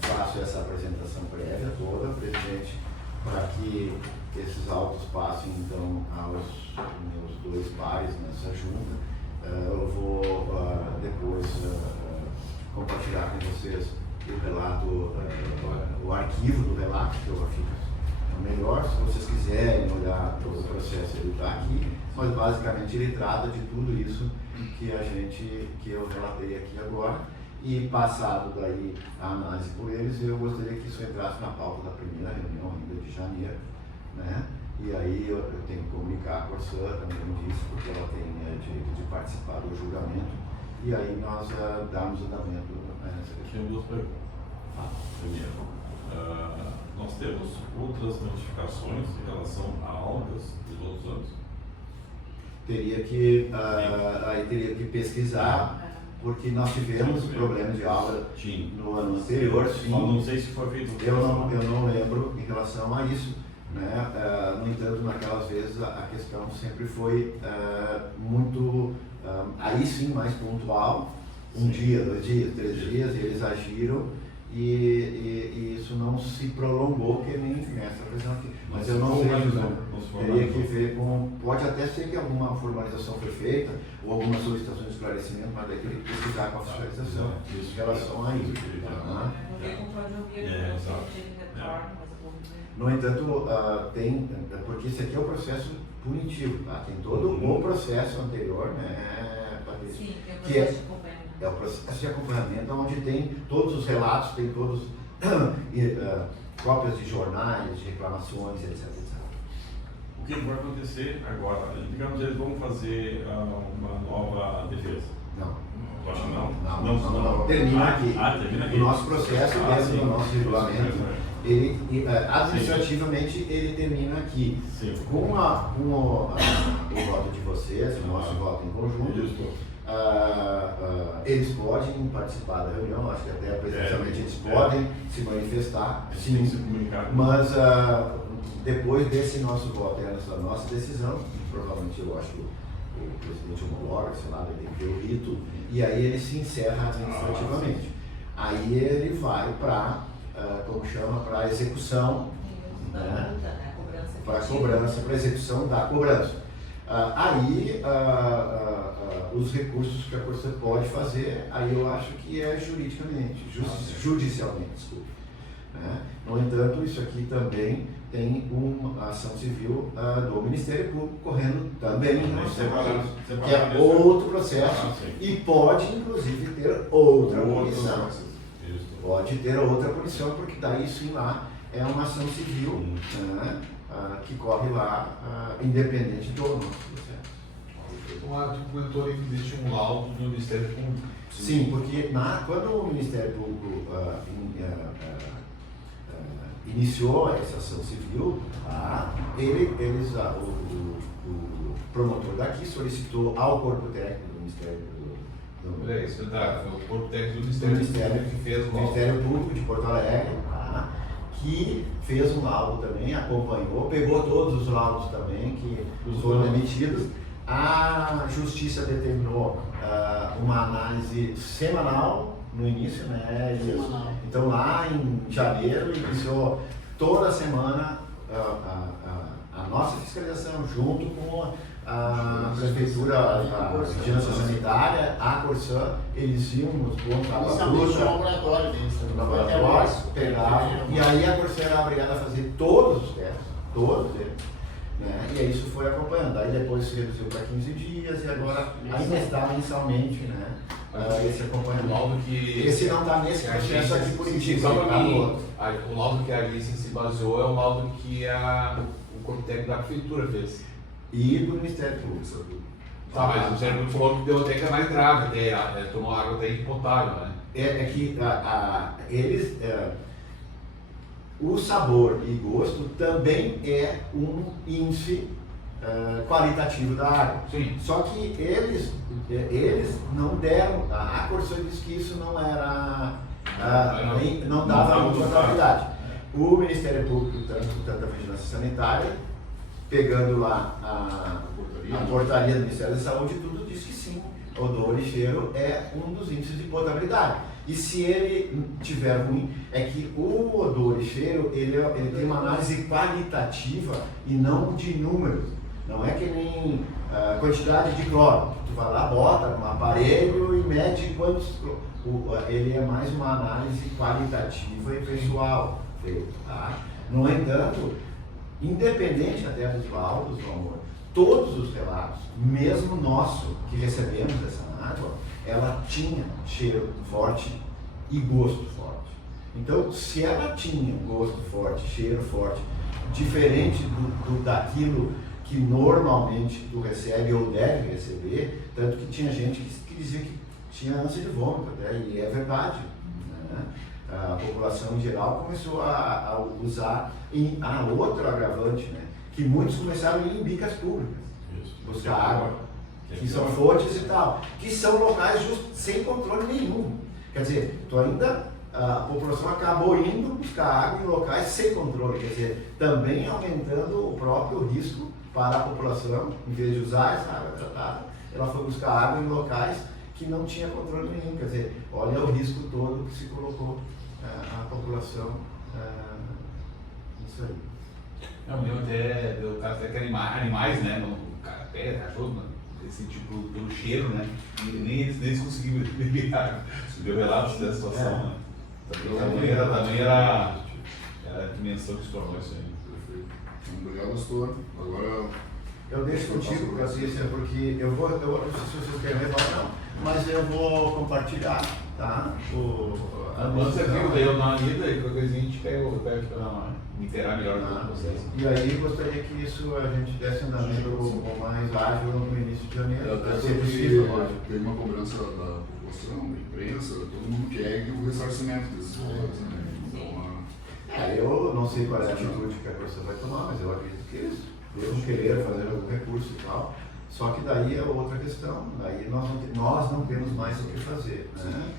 faço essa apresentação prévia toda, presidente, para que esses autos passem, então, aos meus 2 pares nessa junta. Eu vou depois compartilhar com vocês o relato, o arquivo do relato, que eu acho melhor. Se vocês quiserem olhar o processo, ele está aqui, mas basicamente ele trata de tudo isso que eu relatei aqui agora. E passado daí a análise por eles, eu gostaria que isso entrasse na pauta da primeira reunião ainda de janeiro, né? E aí eu tenho que comunicar a Corsã também disso, porque ela tem direito de participar do julgamento, e aí nós damos andamento nessa questão. Tinha 2 perguntas. Primeiro, nós temos outras notificações em relação a algas dos outros anos? Teria que pesquisar, porque nós tivemos problema de alga no ano anterior, sim. Não sei se foi feito. Eu não lembro em relação a isso, né? No entanto, naquelas vezes a questão sempre foi muito, aí sim, mais pontual, dia, 2 dias, 3 dias, e eles agiram e isso não se prolongou, que nem nessa questão aqui. Mas eu não sei, teria que ver com, pode até ser que alguma formalização foi feita, ou alguma solicitação de esclarecimento, mas daí teria que pesquisar com a fiscalização em relação a isso. Vou ver com o Cláudio Vieira, ele retorna, mas eu vou ver. No entanto, tem, porque esse aqui é o processo punitivo, tá? Tem todo o processo anterior, né, Patrícia? Sim, tem o que processo de acompanhamento. é o processo de acompanhamento, onde tem todos os relatos, tem todos cópias de jornais, de reclamações, etc. O que vai acontecer agora? Digamos, eles vão fazer uma nova defesa. Não. Eu acho que não. Não. Termina aqui. Termina aqui. O nosso processo, dentro sim. do nosso regulamento, Sim. administrativamente, ele termina aqui. Sim. Com o voto de vocês, o nosso voto em conjunto, Isso. eles podem participar da reunião, acho que até presencialmente eles podem se manifestar, Sim, sim, se comunicar. mas depois desse nosso voto, essa nossa decisão, provavelmente eu acho que o presidente homologa, sei lá, ele tem que ter o rito, e aí ele se encerra administrativamente. Aí ele vai para, como chama, para a execução, né? Para a cobrança, para a execução da cobrança. Os recursos que a Corsã pode fazer, aí eu acho que é juridicamente, judicialmente, desculpe. Né? No entanto, isso aqui também tem uma ação civil do Ministério Público correndo também em relação a isso, que é outro processo e pode, inclusive, ter outra punição. Pode ter outra punição, porque daí sim lá é uma ação civil, né? Que corre lá, independente do nosso processo. Tu comentou ali que existe um laudo do Ministério Público. Sim, porque quando o Ministério Público iniciou essa ação civil, o promotor daqui solicitou ao corpo técnico do Ministério Isso é verdade, foi o corpo técnico do Ministério Ministério que fez o laudo. Ministério Público de Porto Alegre, que fez um laudo também, acompanhou, pegou todos os laudos também que foram emitidos. A Justiça determinou uma análise semanal no início, né? Semanal. Então lá em janeiro iniciou toda semana a nossa fiscalização junto com a Prefeitura, a Vigilância Sanitária, a Corsã, eles iam nos pontos, a Inicialmente no laboratório deles também. pegavam, e aí a Corsã era obrigada a fazer todos os testes, todos eles. Né? E aí isso foi acompanhando, aí depois se reduziu para 15 dias e agora ainda está mensalmente, né? Esse acompanhamento. O laudo que Esse não está nesse processo aqui político, só para mim, no outro. o laudo que a Alice se baseou é um laudo que o corpo técnico da Prefeitura fez. E do Ministério Público. Tá, mas o Ministério Público falou que deu até que é mais grave, até tomou água até impotável, né? É que eles, o sabor e gosto também é um índice qualitativo da água. Sim. Só que eles não deram, a Corsan disse que isso não era, não dava responsabilidade. O Ministério Público, tanto a Vigilância Sanitária, pegando lá a portaria do Ministério da Saúde, tudo diz que sim, odor e cheiro é um dos índices de potabilidade. E se ele tiver ruim, é que o odor e cheiro, ele tem uma análise qualitativa e não de números. Não é que nem quantidade de cloro. Tu vai lá, bota no aparelho e mede quantos. Ele é mais uma análise qualitativa e pessoal feita, tá? No entanto, independente até dos laudos, meu amor, todos os relatos, mesmo nosso que recebemos dessa água, ela tinha cheiro forte e gosto forte. Então, se ela tinha gosto forte, cheiro forte, diferente daquilo que normalmente tu recebe ou deve receber, tanto que tinha gente que dizia que tinha ânsia de vômito, né? E é verdade, né? A população em geral começou a usar outro agravante, né? Que muitos começaram a ir em bicas públicas, buscar água, que são fontes e tal, que são locais sem controle nenhum. Quer dizer, a população acabou indo buscar água em locais sem controle, quer dizer, também aumentando o próprio risco para a população. Em vez de usar essa água tratada, ela foi buscar água em locais que não tinha controle nenhum. Quer dizer, olha o risco todo que se colocou a população nisso aí. Não, o cara até quer animais, né? Carapé, cachorro, esse tipo, pelo cheiro, né? Nem eles conseguiram beber água. Deu relatos dessa situação, né? Também era a dimensão que se tornou isso aí. Perfeito. Obrigado, pastor. Agora. Eu deixo contigo, Casícia, porque eu não sei se vocês querem levar ou não, mas eu vou compartilhar, tá? Quando você viu, daí eu na lida e qualquer coisinha a gente pega para me inteirar melhor com vocês. E aí gostaria que isso a gente desse andamento o mais ágil no início de janeiro. Até se porque possível, tem uma cobrança da população, da imprensa, todo mundo quer o ressarcimento desses valores, né? Então, eu não sei qual é a atitude que a Corsan vai tomar, mas eu acredito que eles devem querer fazer algum recurso e tal. Só que daí é outra questão, daí nós não temos mais o que fazer, né?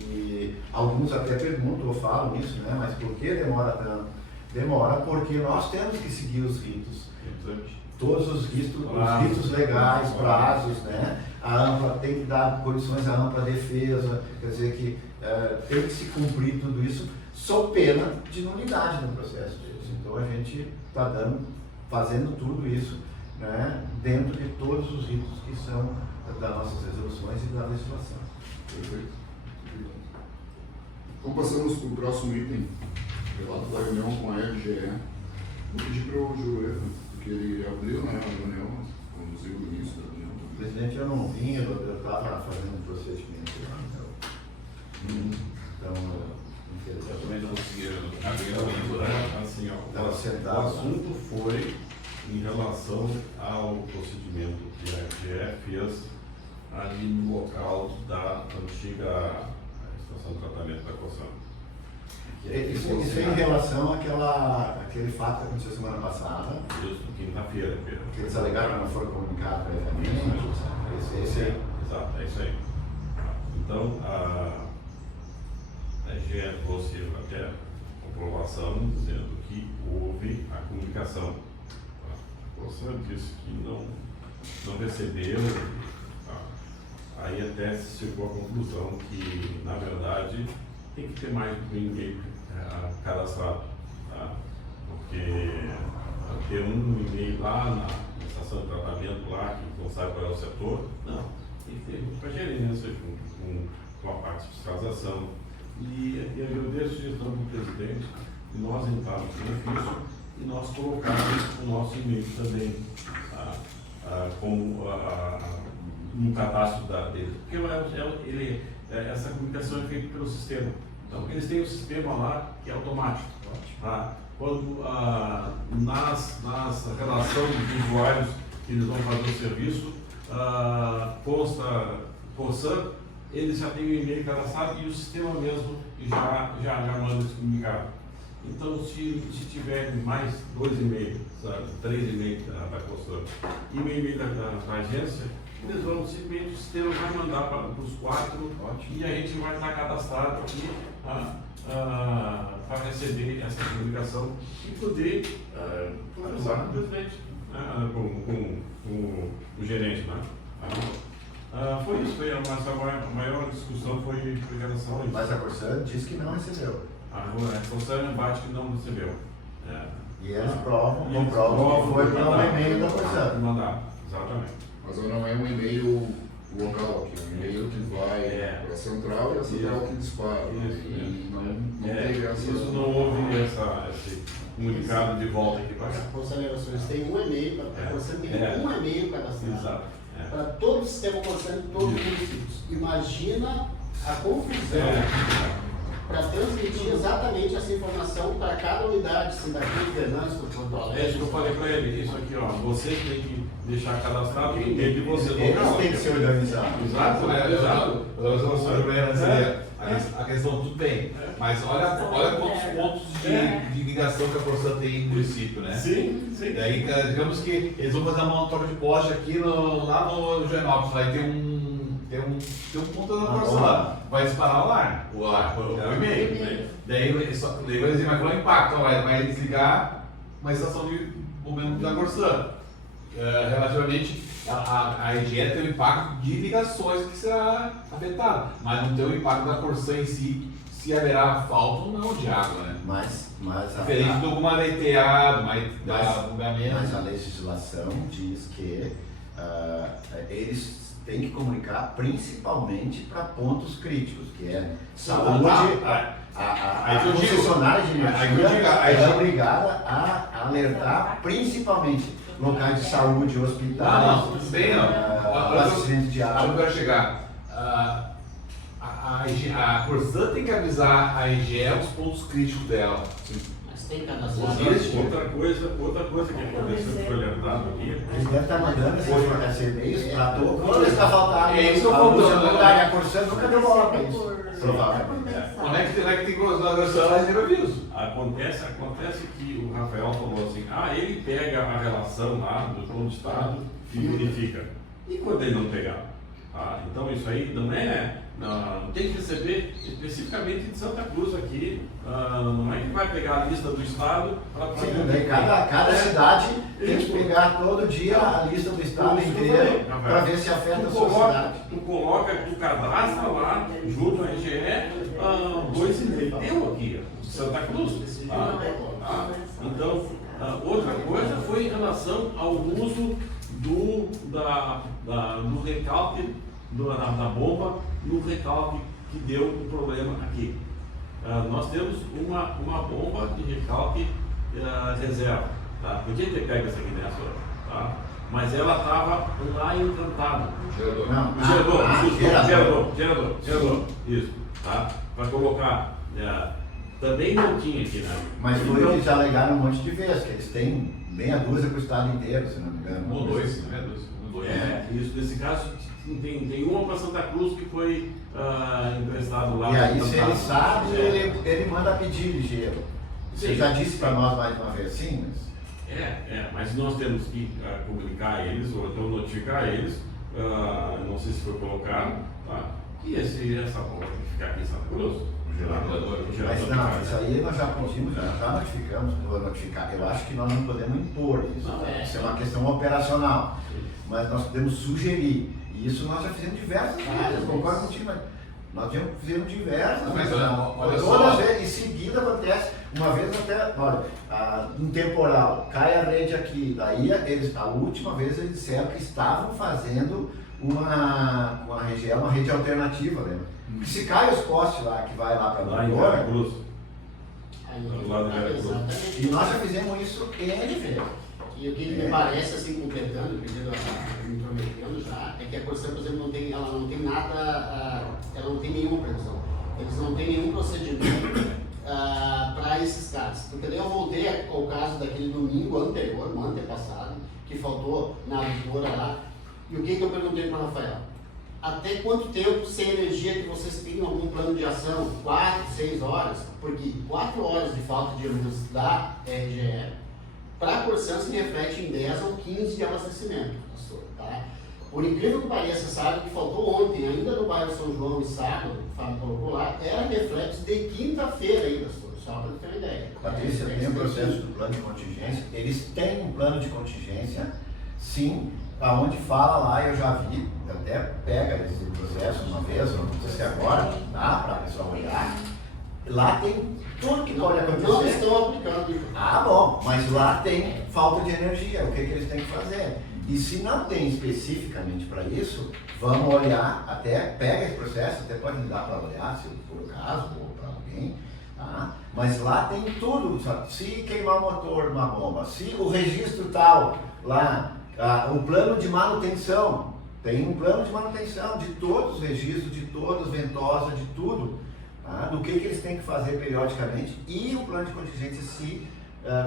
E alguns até perguntam ou falam isso, né? Mas por que demora tanto? Demora porque nós temos que seguir os ritos. Todos os ritos legais, prazos, né? A AMPA tem que dar condições à ampla defesa, quer dizer que tem que se cumprir tudo isso, sob pena de nulidade no processo deles. Então a gente está fazendo tudo isso, né? Dentro de todos os ritos que são das nossas resoluções e da legislação. Perfeito. Então passamos para o próximo item, relato da reunião com a RGE. Vou pedir para o Jurueta, porque ele abriu, né, a reunião, conduziu o início da reunião. Presidente, eu não vim, eu estava fazendo um procedimento lá, então Eu também não conseguia Assim, ó, Estava o sentado. assunto foi em relação ao procedimento que a RGE fez ali no local da antiga estação de tratamento da Corsan. Isso é em relação àquele fato que aconteceu semana passada, Isso, quinta-feira, Pedro. que eles alegaram que não foram comunicados previamente. Esse aí. Exato, é isso aí. Então, a RGE trouxe até comprovação dizendo que houve a comunicação. A Corsan disse que não recebeu. Aí até se chegou à conclusão que, na verdade, tem que ter mais do que um e-mail cadastrado, tá? Porque ter um e-mail lá na estação de tratamento lá, que não sabe qual é o setor, não. Tem que ter para gerência, com a parte de fiscalização. E eu agradeço a sugestão do presidente de nós entrarmos no ofício e nós colocarmos o nosso e-mail também, tá? Como no cadastro dele. Porque essa comunicação é feita pelo sistema. Então, eles têm um sistema lá que é automático. Tá? Quando nas relação dos usuários que eles vão fazer o serviço, consta Corsan, eles já têm o e-mail cadastrado e o sistema mesmo já manda esse comunicado. Então, se tiver mais 2 e-mails 3 e-mails da consultora e o e-mail da agência, eles vão simplesmente, o sistema vai mandar para os 4 e a gente vai estar cadastrado aqui para receber essa comunicação e poder conversar com o presidente, com o gerente. Né? Foi isso, foi a maior discussão foi em relação a isso. Mas a Corsã disse que não recebeu. A Corsã bate que não recebeu. E eles comprovam que foi para um e-mail da Corsã. Mandar, exatamente. Mas não é um e-mail local aqui, é um e-mail que vai para a central e a central que dispara. E não teve essa... Isso não houve esse comunicado de volta aqui para cá. A Corsã Negociações tem um e-mail, a Corsã tem um e-mail cadastrado. Exato. Para todo o sistema Corsã de todos os municípios. Imagina a confusão para transmitir exatamente essa informação para cada unidade, se daqui, Venâncio, Porto Alegre. É isso que eu falei para ele, isso aqui, ó, você tem que deixar cadastrado e de você Eles têm que se organizar. Exato, A questão tudo bem, mas olha quantos pontos de ligação que a Corsã tem no município, né? Sim. Daí, digamos que eles vão fazer uma troca de poste aqui lá no Genópolis, vai ter um ponto da Corsã lá, vai disparar o e-mail. Daí eles vai falar o impacto, vai desligar uma estação de momento da Corsã. Relativamente a IGE tem o impacto de ligações que será afetado, mas não tem o impacto da Corsã em si, se haverá falta ou não de água, né? Mas Diferente de alguma leiteada, mas a legislação diz que eles têm que comunicar principalmente para pontos críticos, que é saúde. A concessionária de energia é obrigada a alertar principalmente locais de saúde, hospitais, abastecimento de água. Eu quero chegar. A Corsã tem que avisar a IGE os pontos críticos dela. Mas tem cadastrado. Outra coisa que aconteceu, que foi alertado aqui. Eles devem estar mandando esses e-mails para todo mundo. Quando está faltando, É isso que eu estou falando. a Corsã nunca deu bola para isso. Provavelmente. Onde é que tem consideração? Ela recebe aviso. Acontece que o Rafael falou assim, ele pega a relação lá do plano de estado e verifica. E quando ele não pegar? Então isso aí não tem que receber especificamente de Santa Cruz aqui, não é que vai pegar a lista do estado para Sim, cada cidade tem que pegar todo dia a lista do estado inteiro para ver se afeta a sua cidade. Tu cadastra lá, junto à IGE, 2,5 teu aqui, Santa Cruz. Então, outra coisa foi em relação ao uso do recalque da bomba no recalque que deu o problema aqui. Nós temos uma bomba de recalque reserva. Podia ter pego essa aqui nessa hora, tá? Mas ela estava lá encantada. Gerador. Isso, tá? Para colocar. Também não tinha aqui, né? Mas foi o que já alegaram um monte de vezes, que eles têm meia dúzia para o estado inteiro, se não me engano. Um ou dois. Isso, nesse caso tem uma para Santa Cruz que foi emprestado lá. E aí, se ele sabe, ele manda pedir de gelo. Você já disse para nós mais uma vez, sim, mas... Mas nós temos que comunicar a eles, ou então notificar a eles, não sei se foi colocado, tá? E essa bomba tem que ficar aqui em Santa Cruz. Mas não, isso aí nós já pedimos, já notificamos, vou notificar. Eu acho que nós não podemos impor isso. Isso é uma questão operacional. Mas nós podemos sugerir. E isso nós já fizemos diversas vezes, concordo contigo, mas nós já fizemos diversas vezes. Todas as vezes, em seguida acontece, uma vez até, um temporal, cai a rede aqui, daí a última vez eles disseram que estavam fazendo uma rede alternativa, lembra? Porque se cai os postes lá, que vai lá para Vera Cruz. E nós já fizemos isso N vezes. E o que me parece, assim, completando, me prometendo já, é que a Corsã, por exemplo, ela não tem nada, ela não tem nenhuma previsão. Eles não têm nenhum procedimento para esses casos. Porque daí eu voltei ao caso daquele domingo anterior, no antepassado, que faltou na auditora lá. E o que eu perguntei para o Rafael? Até quanto tempo sem energia que vocês têm algum plano de ação? 4, 6 horas? Porque 4 horas de falta de luz da RGE para a Corsã se reflete em 10 ou 15 de abastecimento, pastor, tá? Por incrível que pareça, sabe que faltou ontem, ainda no bairro São João e sábado, o Fábio colocou lá, era reflexo de quinta-feira aí, pastor, só para ter uma ideia. Patrícia, tem o processo do plano de contingência, eles têm um plano de contingência, sim, aonde fala lá, eu já vi, até pega esse processo uma vez, não sei se agora, tá, para a pessoa olhar, lá tem tudo que pode acontecer. Não estão aplicando. Ah, bom, mas lá tem falta de energia, o que eles têm que fazer? E se não tem especificamente para isso, vamos olhar, até pega esse processo, até pode me dar para olhar, se for o caso, ou para alguém, tá? Mas lá tem tudo, sabe? Se queimar o motor uma bomba, se o registro tal, lá, o plano de manutenção, tem um plano de manutenção de todos os registros, de todas as ventosas, de tudo, tá? Do que eles têm que fazer periodicamente e o plano de contingência se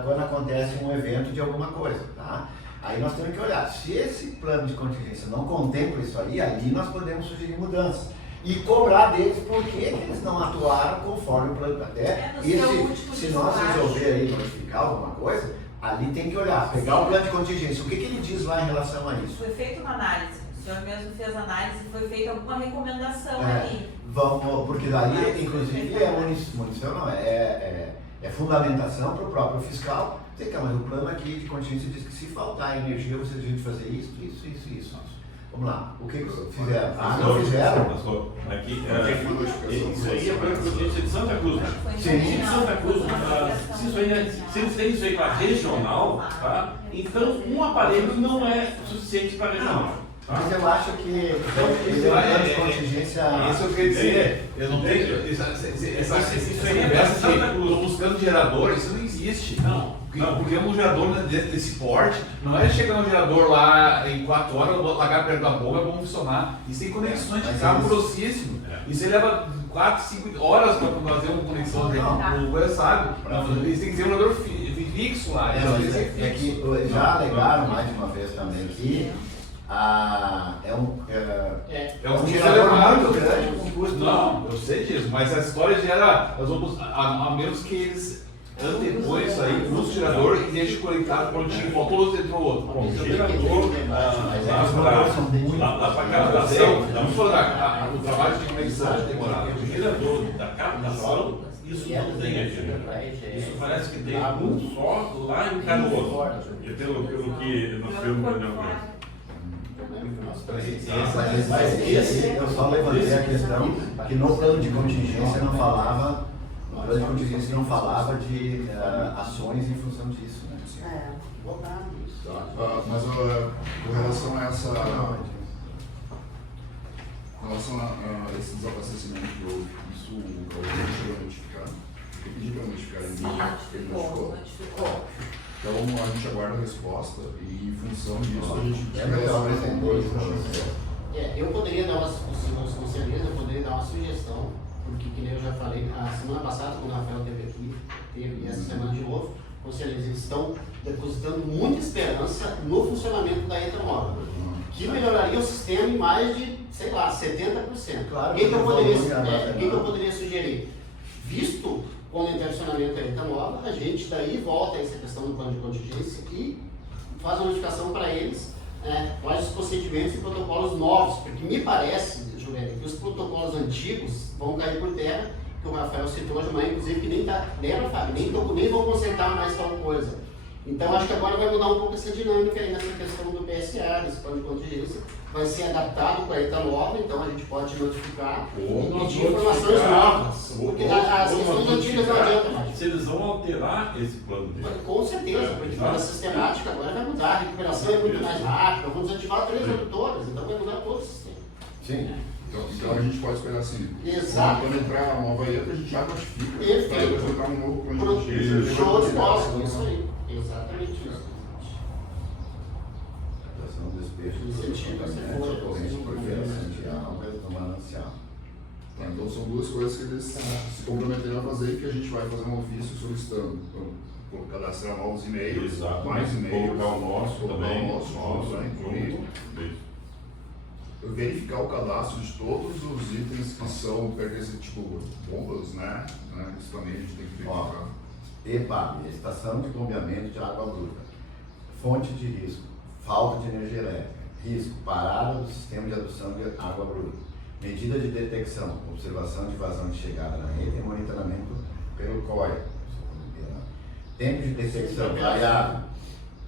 quando acontece um evento de alguma coisa, tá? Aí nós temos que olhar, se esse plano de contingência não contempla isso aí, ali nós podemos sugerir mudanças. E cobrar deles por que eles não atuaram conforme o plano. Até se nós resolver aí notificar alguma coisa, ali tem que olhar, pegar o plano de contingência. O que ele diz lá em relação a isso? Foi feita uma análise, o senhor mesmo fez análise e foi feita alguma recomendação ali. Vamos, porque daí, inclusive, munição não, é fundamentação para o próprio fiscal. Mas o plano aqui de contingência diz que se faltar energia, você tem que fazer isso. Vamos lá, o que fizeram? Não fizeram? Pastor, aqui, Isso isso aí é plano de contingência de Santa Cruz, né? Sim. De Santa Cruz, se eles têm isso aí para regional, tá? Então um aparelho não é suficiente para regional. Mas eu acho que ele é um plano de contingência. Isso eu queria dizer, eu não tenho. Essa conversa de estou buscando gerador, isso não existe. Não. Porque um gerador desse porte, não é chegar um gerador lá em 4 horas, largar perto da boca e vão funcionar. Isso tem conexões de cabo grossíssimo. Isso aí leva 4, 5 horas para fazer uma conexão o coisa, sabe? Isso tem que ser um gerador fixo lá. É que já alegaram mais de uma vez também que é um gerador muito grande com custo. Não, eu sei disso, mas a história gera, a menos que eles antepõem isso aí, usa o gerador e deixa conectado prontinho, faltou outro, entrou outro. O gerador, lá para captação, Vamos falar, o trabalho de conexão é demorado. o gerador da captação, isso não tem aqui, né? Isso parece que tem um só lá em Canoas. E pelo que nós vimos no reunião. Mas eu só levantei a questão que no plano de contingência não falava, de ações em função disso, né? Tá, mas com relação a esse desabastecimento que houve, isso o governo chegou a notificar? Eu pedi para notificar ele notificou. Então a gente aguarda a resposta e em função disso a gente eu poderia dar os conselheiros, eu poderia dar uma sugestão, porque que nem eu já falei, a semana passada, quando o Rafael teve aqui, e essa semana de novo, conselheiros, eles estão depositando muita esperança no funcionamento da Etamóvel, que melhoraria o sistema em mais de, sei lá, 70%. Claro, o que eu poderia sugerir? Visto como intencionamento da Etamóvel, a gente daí volta a essa questão do plano de contingência e faz uma notificação para eles, quais os procedimentos e protocolos novos, porque me parece, Juliana, que os protocolos antigos vão cair por terra, que o Rafael citou hoje de manhã, inclusive, que nem tá, lembra, Fábio, nem vão consertar mais tal coisa. Então, acho que agora vai mudar um pouco essa dinâmica aí nessa questão do PSA, desse plano de contingência, vai ser adaptado com a Etamóvel, então a gente pode notificar e pedir informações novas, porque as questões antigas não adianta mais. Se eles vão alterar esse plano dele. Com certeza, porque a sistemática agora vai mudar, a recuperação é muito mais rápida, vamos desativar 3 redutores, então vai mudar todo o sistema. Sim. Então a gente pode esperar assim. Exato. Quando entrar uma nova ETA, a gente já notifica. Perfeito. Para apresentar um novo plano de contingência. Show de bola, isso aí. Exatamente isso. Captação do despejo do Incentivo, contaminante ocorrente por via santial do manancial. Tá, então são duas coisas que eles se comprometeram a fazer e que a gente vai fazer um ofício solicitando. Então, cadastrar novos e-mails, mais e-mails, colocar o nosso também, incluir. Verificar o cadastro de todos os itens que são pertencentes, tipo bombas, né? Isso também a gente tem que verificar. EBAB, estação de bombeamento de água bruta. Fonte de risco, falta de energia elétrica. Risco, parada do sistema de adução de água bruta. Medida de detecção, observação de vazão de chegada na rede e monitoramento pelo COI. Tempo de detecção variável.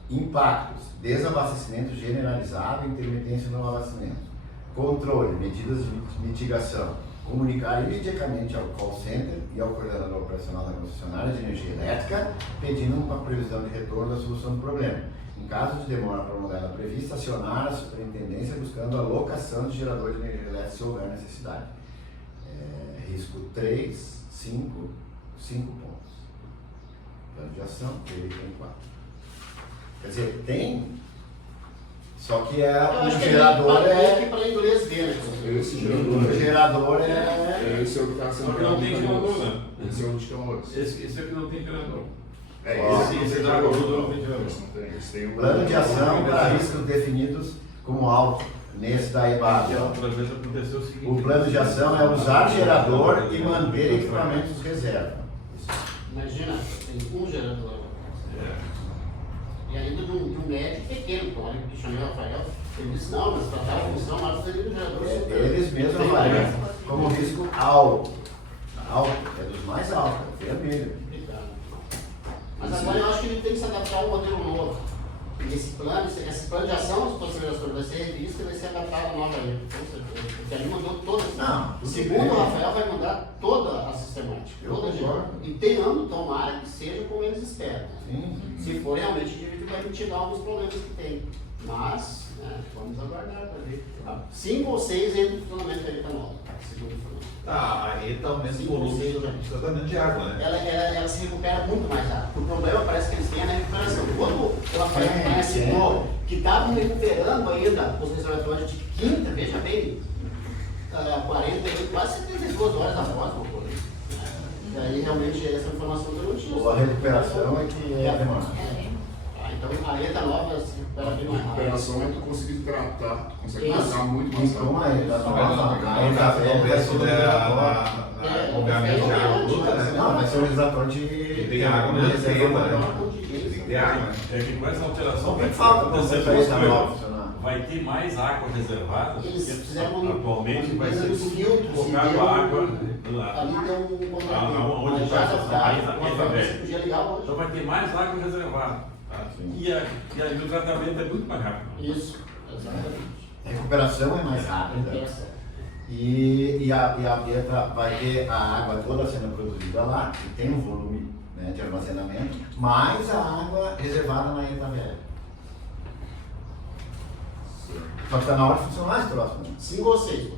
Impactos, desabastecimento generalizado e intermitência no abastecimento. Controle, medidas de mitigação. Comunicar imediatamente ao call center e ao coordenador operacional da concessionária de energia elétrica, pedindo uma previsão de retorno da solução do problema. Em caso de demora prolongada prevista, acionar a superintendência buscando a locação de gerador de energia elétrica se houver necessidade. Risco 3, 5 pontos. Plano de ação, ele tem 4. Quer dizer, tem, só que o gerador é para inglês ver, né? Esse gerador. O gerador é. Esse é o que está sendo Só que não tem gerador, né? Esse é o de Camalões. Esse aqui não tem gerador. Esse da água bruta não tem gerador. Esse tem o Plano de ação para riscos definidos como alto, nesse da EBAB. Outra vez aconteceu o seguinte. O plano de ação é usar gerador e manter equipamentos reserva. Imagina, tem um gerador. E ainda de um médico pequeno, então, olha que chamei o Rafael, ele disse, não, mas para tal função, nós teríamos um gerador super. Eles mesmos avaliam como risco alto. Alto, é dos mais altos, é vermelho. Mas agora eu acho que ele tem que se adaptar a um modelo novo. E esse plano de ação, vai ser revisto e vai ser adaptado à nova lei. Porque ali mudou toda a Segundo o Rafael, vai mudar toda a sistemática. Eu Toda concordo. E tentando tomara que seja como eles esperam. Sim. Se for realmente que vai mitigar alguns problemas que tem. Mas, vamos aguardar para ver. 5 ou 6 entra no funcionamento da ETA nova, segundo o funcionamento. Tá, aí tá o mesmo volume do tratamento de água, né? Ela se recupera muito mais rápido. O problema parece que eles têm na recuperação. Quando o Rafael conhece que estavam recuperando ainda os reservatórios de quinta, veja bem, 40, quase 72 horas após uma coisa. E aí realmente essa informação eu não tinha. A recuperação é que é demorada. Então a ETA nova se recupera bem mais A rápido. recuperação é tu conseguir tratar, tu consegue Isso. tratar muito mais Então a rápido. ETA Não, nova, a ETA velha vai ser o reservatório. Obviamente de água bruta, né? Não, vai ser o reservatório de. Que tem água no reserva. Tem que ter água, né? É que com essa alteração O que falta para acontecer essa duas ETA coisas. nova funcionar? Vai ter mais água reservada, Eles porque fizeram atualmente vai ser dos filtros, colocado e deu água lá. Ali tem um contrato. Onde vai essa raiz na Uma ETA forma que velha. você podia ligar hoje. Então vai ter mais água reservada. Tá? E aí o tratamento é muito mais rápido. Isso, exatamente. A recuperação é mais rápida. E a ETA vai ter a água toda sendo produzida lá, que tem um volume, né, de armazenamento, mais a água reservada na ETA velha. Só que está na hora de funcionar esse troço, né? 5 ou 6, pô.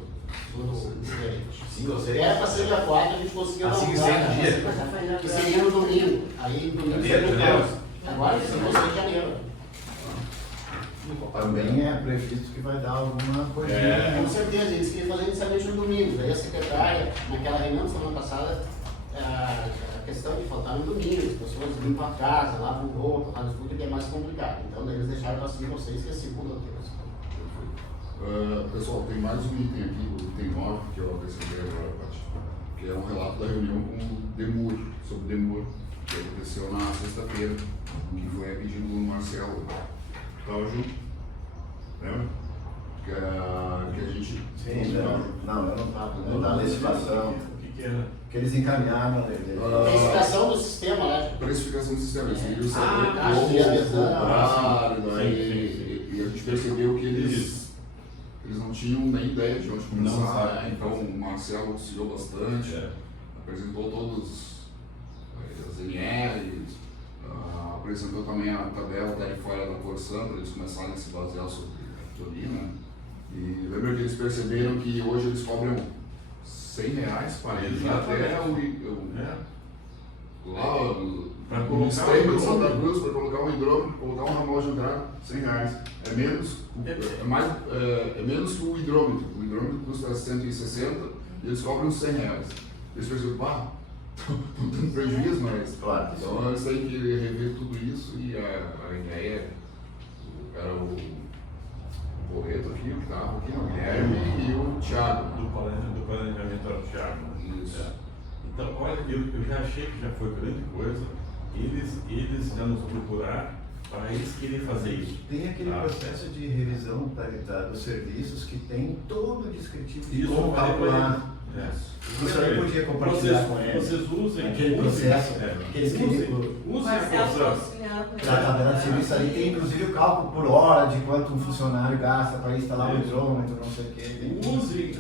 5 ou 6? Era para ser dia 4, a gente conseguiu Assim que alongar, seja né? dia. Que seria no domingo. Aí domingo Janeiro, seria janeiro. caos. Agora 5 ou 6 de janeiro. Também é previsto que vai dar alguma coisinha. Com certeza, eles queriam fazer inicialmente no domingo. Daí a secretária, naquela reunião semana passada, a questão de faltar no domingo, as pessoas limpam a casa, lavam roupa, fazem tudo que é mais complicado. Então daí eles deixaram para 5 ou 6, que é segunda ou terça. Pessoal, tem mais um item aqui, o item 9, que eu acrescentei agora, Paty, que é um relato da reunião com o DEMUR, sobre o DEMUR, que aconteceu na sexta-feira, que foi a pedido do Marcelo. Estava junto, lembra? Que a gente... Sim, não, eu não estava. Não, da legislação. O que era? Que eles encaminharam. Precificação do sistema, né? Precificação do sistema, eles queriam Ah, saber como sim, cobrar, sim. e a gente percebeu que eles não tinham nem ideia de onde Não começar, sabe. né? Então o Marcelo auxiliou bastante, apresentou todos as NRs, apresentou também a tabela tarifária da Corsan, para eles começarem a se basear sobre aquilo ali, né? E lembra que eles perceberam que hoje eles cobram R$100 para ir até lá Para no colocar extremo um de Santa hidrômetro. Cruz, para colocar um hidrômetro, colocar um ramal de entrada, R$100. É menos que o hidrômetro. O hidrômetro custa 160 e eles cobram R$100. Eles percebem, pá, estão dando prejuízo, mas. Claro. Então eles têm que rever tudo isso e a ideia era o Boleto aqui, o que estava aqui, o Guilherme e o Thiago. Do planejamento ao Thiago. Isso. Então, olha, eu já achei que já foi grande coisa eles já nos procuraram para eles querer fazer isso. Tem aquele Ah. processo de revisão dos serviços que tem todo o descritivo de Isso como eu falei calcular. pra ele. Isso aí podia compartilhar com ele. Vocês usem Aquele processo que eles queriam. Usem a Marcelo condição. auxiliar com ele. Da tabela de serviço ali tem inclusive o cálculo por hora de quanto um funcionário gasta para instalar um Isso. hidrômetro, não sei o que. Usem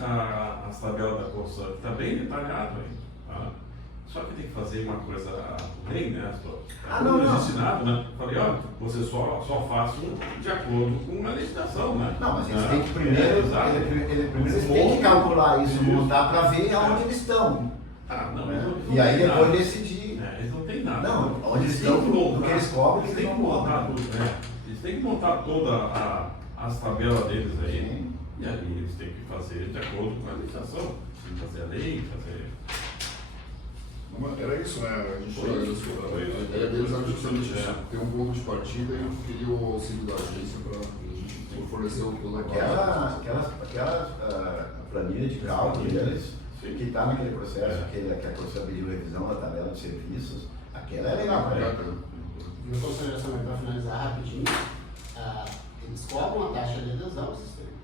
as tabelas da construção, que está bem detalhado aí. Tá? Só que tem que fazer uma coisa bem, né? Não. Ensinado, né? Falei, ó, você só faça de acordo com a legislação, né? Não, mas eles Ah, têm que primeiro, exato. eles têm que calcular isso, montar para ver aonde eles estão. Não, Né? eles não E aí têm depois nada. decidir. Eles não têm nada. Não, onde eles têm estão, que do montar, que eles cobram, eles eles têm que não montar cobram. tudo, né? Eles têm que montar todas as tabelas deles aí. Sim. E aí eles têm que fazer de acordo com a legislação. Tem que fazer a lei, fazer. Não, mas era isso, né? A gente Foi isso. a ideia deles era justamente isso, ter um ponto de partida e queria o auxílio da agência para a gente fornecer toda Aquela planilha de cálculo deles, Sim. que está naquele processo, É. que a professora pediu revisão da tabela de serviços, aquela é legal. Né? Meu consideração para finalizar rapidinho, eles cobram a taxa de adesão,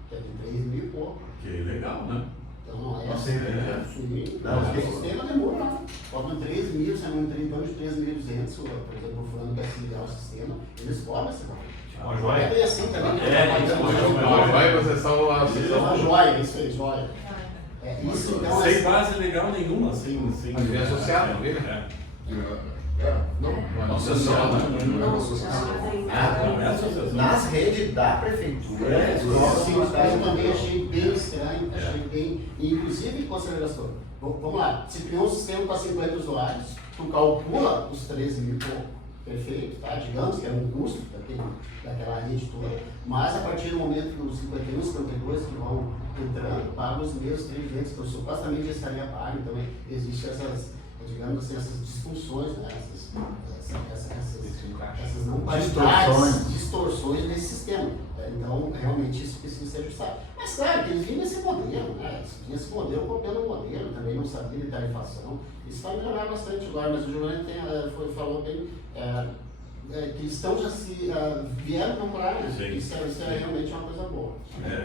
que é de 3 mil e pouco. Que é legal, né? Então não é Não sei, né? Sim, Não, o sim. sistema demora, né? Cobram 3 mil, se não tem então de 3.200, por exemplo, o fulano quer se ligar ao sistema, eles cobram essa coisa. Uma É joia. bem assim também, né? É, Tá uma joia. Uma joia você só É uma joia, isso aí, joia. Ah, Isso então Sem é. base legal nenhuma, sem. Mas vem associado, não vem? Não Não associado, não é uma não, associação. Não é associação. Nas redes da prefeitura, eles Sim, cobram uma taxa eu também de- achei bem estranho, achei bem. E, inclusive, consideração. Vamos lá, se criou um sistema para 50 usuários, tu calcula os 13 mil e pouco, perfeito, tá? Digamos que é um custo daquela rede toda, mas a partir do momento que os 51, 52 que vão entrando, pagam os meus 300, que eu supostamente já estaria pago, então existem essas, digamos assim, essas disfunções, né? Essas não paridades, distorções nesse sistema. Então, realmente, isso precisa ser ajustado. Mas, claro, que eles vinham nesse modelo, né? Eles vinham nesse modelo, copiando o modelo, também não sabia de tarifação. Isso vai melhorar bastante agora, mas o Giovanni falou bem que estão já vieram comprar, né? Sim. Isso é realmente uma coisa boa.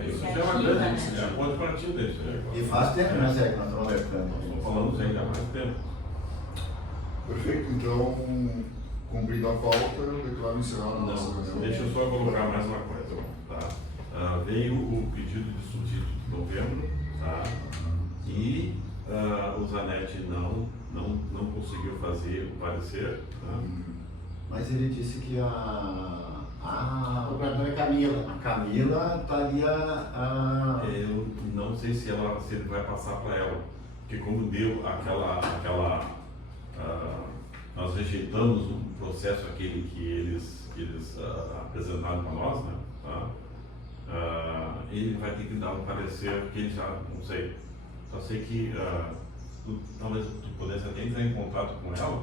Isso já é uma grande. É um ponto de partida deles. E faz tempo, né, Zé, que nós estamos Nós alertando. estamos falando ainda há mais tempo. Perfeito, então, cumprida a pauta, eu declaro encerrada a nossa Não, reunião. deixa eu só colocar mais uma coisa. Tá? Veio o pedido de subsídio de novembro, tá? E o Zanetti não conseguiu fazer o parecer. Tá? Mas ele disse que a A procuradora é Camila. Camila estaria. Eu não sei se ele vai passar para ela, porque como deu aquela nós rejeitamos o processo aquele que eles apresentaram para nós, né? Tá? Ele vai ter que dar um parecer que ele já não sei. Só sei que talvez tu pudesse até entrar em contato com ela,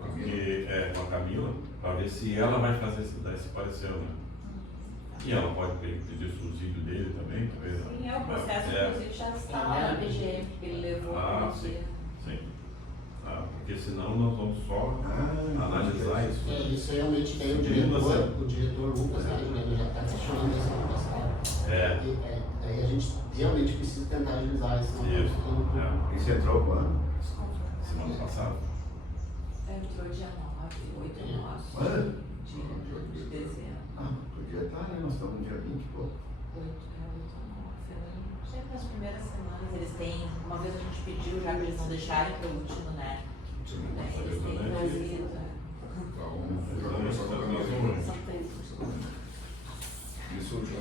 porque com a Camila, para ver se ela vai dar esse parecer, né? E ela pode pedir subsídio dele também, talvez. Sim, o processo, inclusive, já está lá na PGM, que ele levou. Sim. Porque senão nós vamos só analisar isso. Isso realmente tem o diretor Lucas, né? Ele já está questionando essa proposta. Aí a gente realmente precisa tentar agilizar isso. Isso entrou quando? Semana passada. Entrou dia 9, 8 de 9 Quando? de dezembro. Podia estar, né? Nós estamos no dia 20 e pouco. 8 9. Sempre nas primeiras semanas eles têm. Uma vez a gente pediu já para eles não deixarem para o último, né? Sim, Eles têm trazido. então, já começou a organização. São 3. Isso já